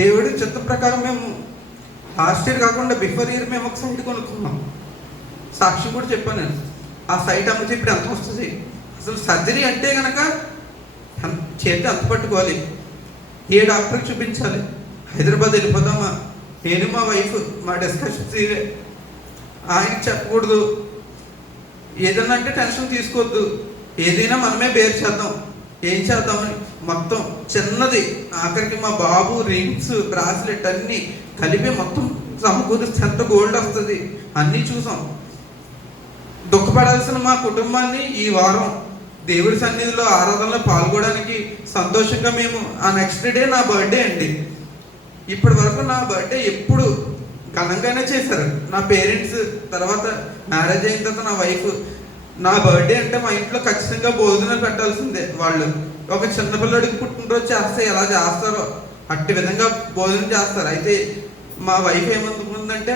దేవుడి చిత్త ప్రకారం మేము లాస్ట్ ఇయర్ కాకుండా బిఫోర్ ఇయర్ మేము ఒక సైట్ కొనుక్కున్నాం. సాక్షి కూడా చెప్పాను నేను. ఆ సైట్ అమ్మితే ఇప్పుడు ఎంత వస్తుంది, అసలు సర్జరీ అంటే కనుక చేతి అంత పట్టుకోవాలి, ఏ డాక్టర్కి చూపించాలి, హైదరాబాద్ వెళ్ళిపోతామా, నేను మా వైఫ్ మా డిస్కషన్స్ ఇవే. ఆయనకి చెప్పకూడదు, ఏదన్నా అంటే టెన్షన్ తీసుకోవద్దు, ఏదైనా మనమే బేర్ చేద్దాం, ఏం చేద్దామని మొత్తం చిన్నది ఆఖరికి మా బాబు రింగ్స్ బ్రాస్లెట్ అన్నీ కలిపి మొత్తం సమకూరిస్తే ఎంత గోల్డ్ వస్తుంది అన్నీ చూసాం. దుఃఖపడాల్సిన మా కుటుంబాన్ని ఈ వారం దేవుడి సన్నిధిలో ఆరాధనలో పాల్గొనడానికి సంతోషంగా మేము ఆ నెక్స్ట్ డే నా బర్త్డే అండి. ఇప్పటి వరకు నా బర్త్డే ఎప్పుడు ఘనంగానే చేశారు నా పేరెంట్స్. తర్వాత మ్యారేజ్ అయిన తర్వాత నా వైఫ్. నా బర్త్డే అంటే మా ఇంట్లో ఖచ్చితంగా భోజనం పెట్టాల్సిందే. వాళ్ళు ఒక చిన్నపిల్లడికి పుట్టినరోజు చేస్తే ఎలా చేస్తారో అట్టి విధంగా భోజనం చేస్తారు. అయితే మా వైఫ్ ఏమనుకుందంటే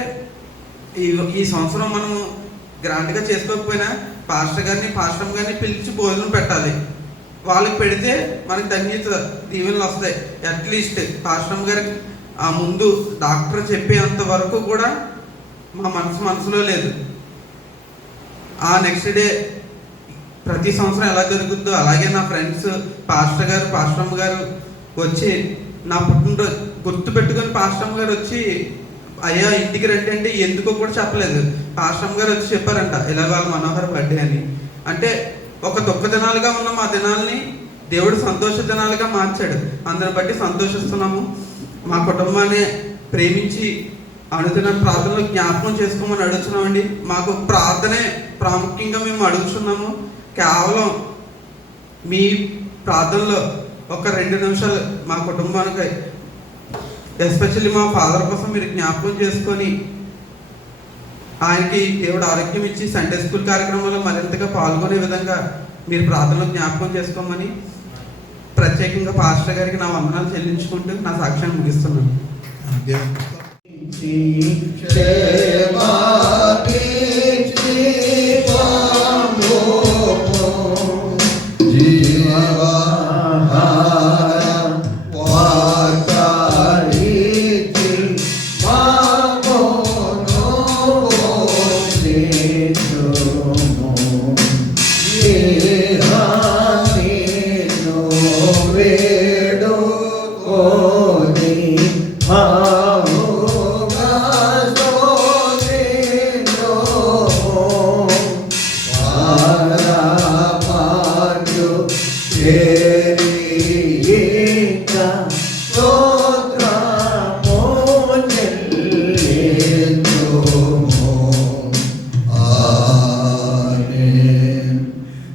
ఈ సంవత్సరం మనము గ్రాండ్గా చేసుకోకపోయినా పాస్టర్ గారిని పిలిచి భోజనం పెట్టాలి. వాళ్ళకి పెడితే మనకి ధన్యత దీవెనలు వస్తాయి. అట్లీస్ట్ పాస్టర్ గారికి ఆ ముందు డాక్టర్ చెప్పేంత వరకు కూడా మా మనసులో లేదు. ఆ నెక్స్ట్ డే ప్రతి సంవత్సరం ఎలా జరుగుద్దో అలాగే నా ఫ్రెండ్స్ పాస్టమ్ గారు వచ్చి నా పుట్టినరోజు గుర్తు పెట్టుకొని పాస్టమ్ గారు వచ్చి అయ్యా ఇంటికి రండి అంటే ఎందుకో కూడా చెప్పలేదు. పాస్టమ్ గారు వచ్చి చెప్పారంట ఇలా వాళ్ళ మనోహర్ బర్త్డే అని. అంటే ఒక దుఃఖ దినాలుగా ఉన్న మా దినాల్ని దేవుడు సంతోష దినాలుగా మార్చాడు. అందుని బట్టి సంతోషిస్తున్నాము. మా కుటుంబాన్ని ప్రేమించి అనుదిన ప్రార్థనలో జ్ఞాపకం చేసుకోమని అడుగుతున్నామండి. మాకు ప్రార్థనే ప్రాముఖ్యంగా మేము అడుగుతున్నాము. కేవలం మీ ప్రార్థనలో ఒక 2 నిమిషాలు మా కుటుంబానికి ఎస్పెషల్లీ మా ఫాదర్ కోసం మీరు జ్ఞాపకం చేసుకొని ఆయనకి దేవుడు ఆరోగ్యం ఇచ్చి సండే స్కూల్ కార్యక్రమంలో మరింతగా పాల్గొనే విధంగా మీరు ప్రార్థనలో జ్ఞాపకం చేసుకోమని ప్రత్యేకంగా పాస్టర్ గారికి నా వందనాలు చెల్లించుకుంటూ నా సాక్ష్యాన్ని ముగిస్తున్నాను.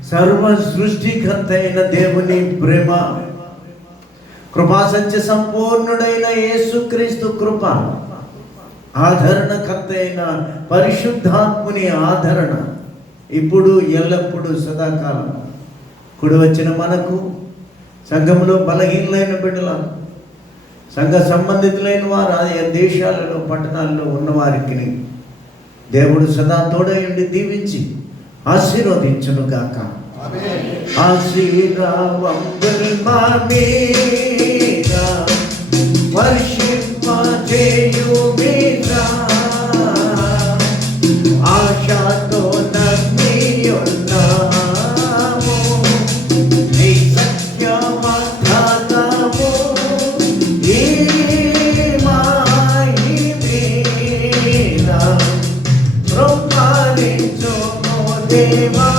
సర్వ సృష్టికర్త అయిన దేవుని ప్రేమ, కృపా సత్య సంపూర్ణుడైన యేసుక్రీస్తు కృప, ఆదరణకర్త అయిన పరిశుద్ధాత్ముని ఆదరణ ఇప్పుడు ఎల్లప్పుడూ సదాకాలం కూడి వచ్చిన మనకు, సంఘంలో బలహీనమైన బిడ్డల, సంఘ సంబంధితులైన వారు ఆయా దేశాలలో పట్టణాల్లో ఉన్నవారికి దేవుడు సదా తోడయుండి దీవించి ఆశీర్వదించును గాక. ఆశతో నమ్మియున్నాము నీ సత్యమాధారము ఈ మహిమేన కృపణించుము దేవా.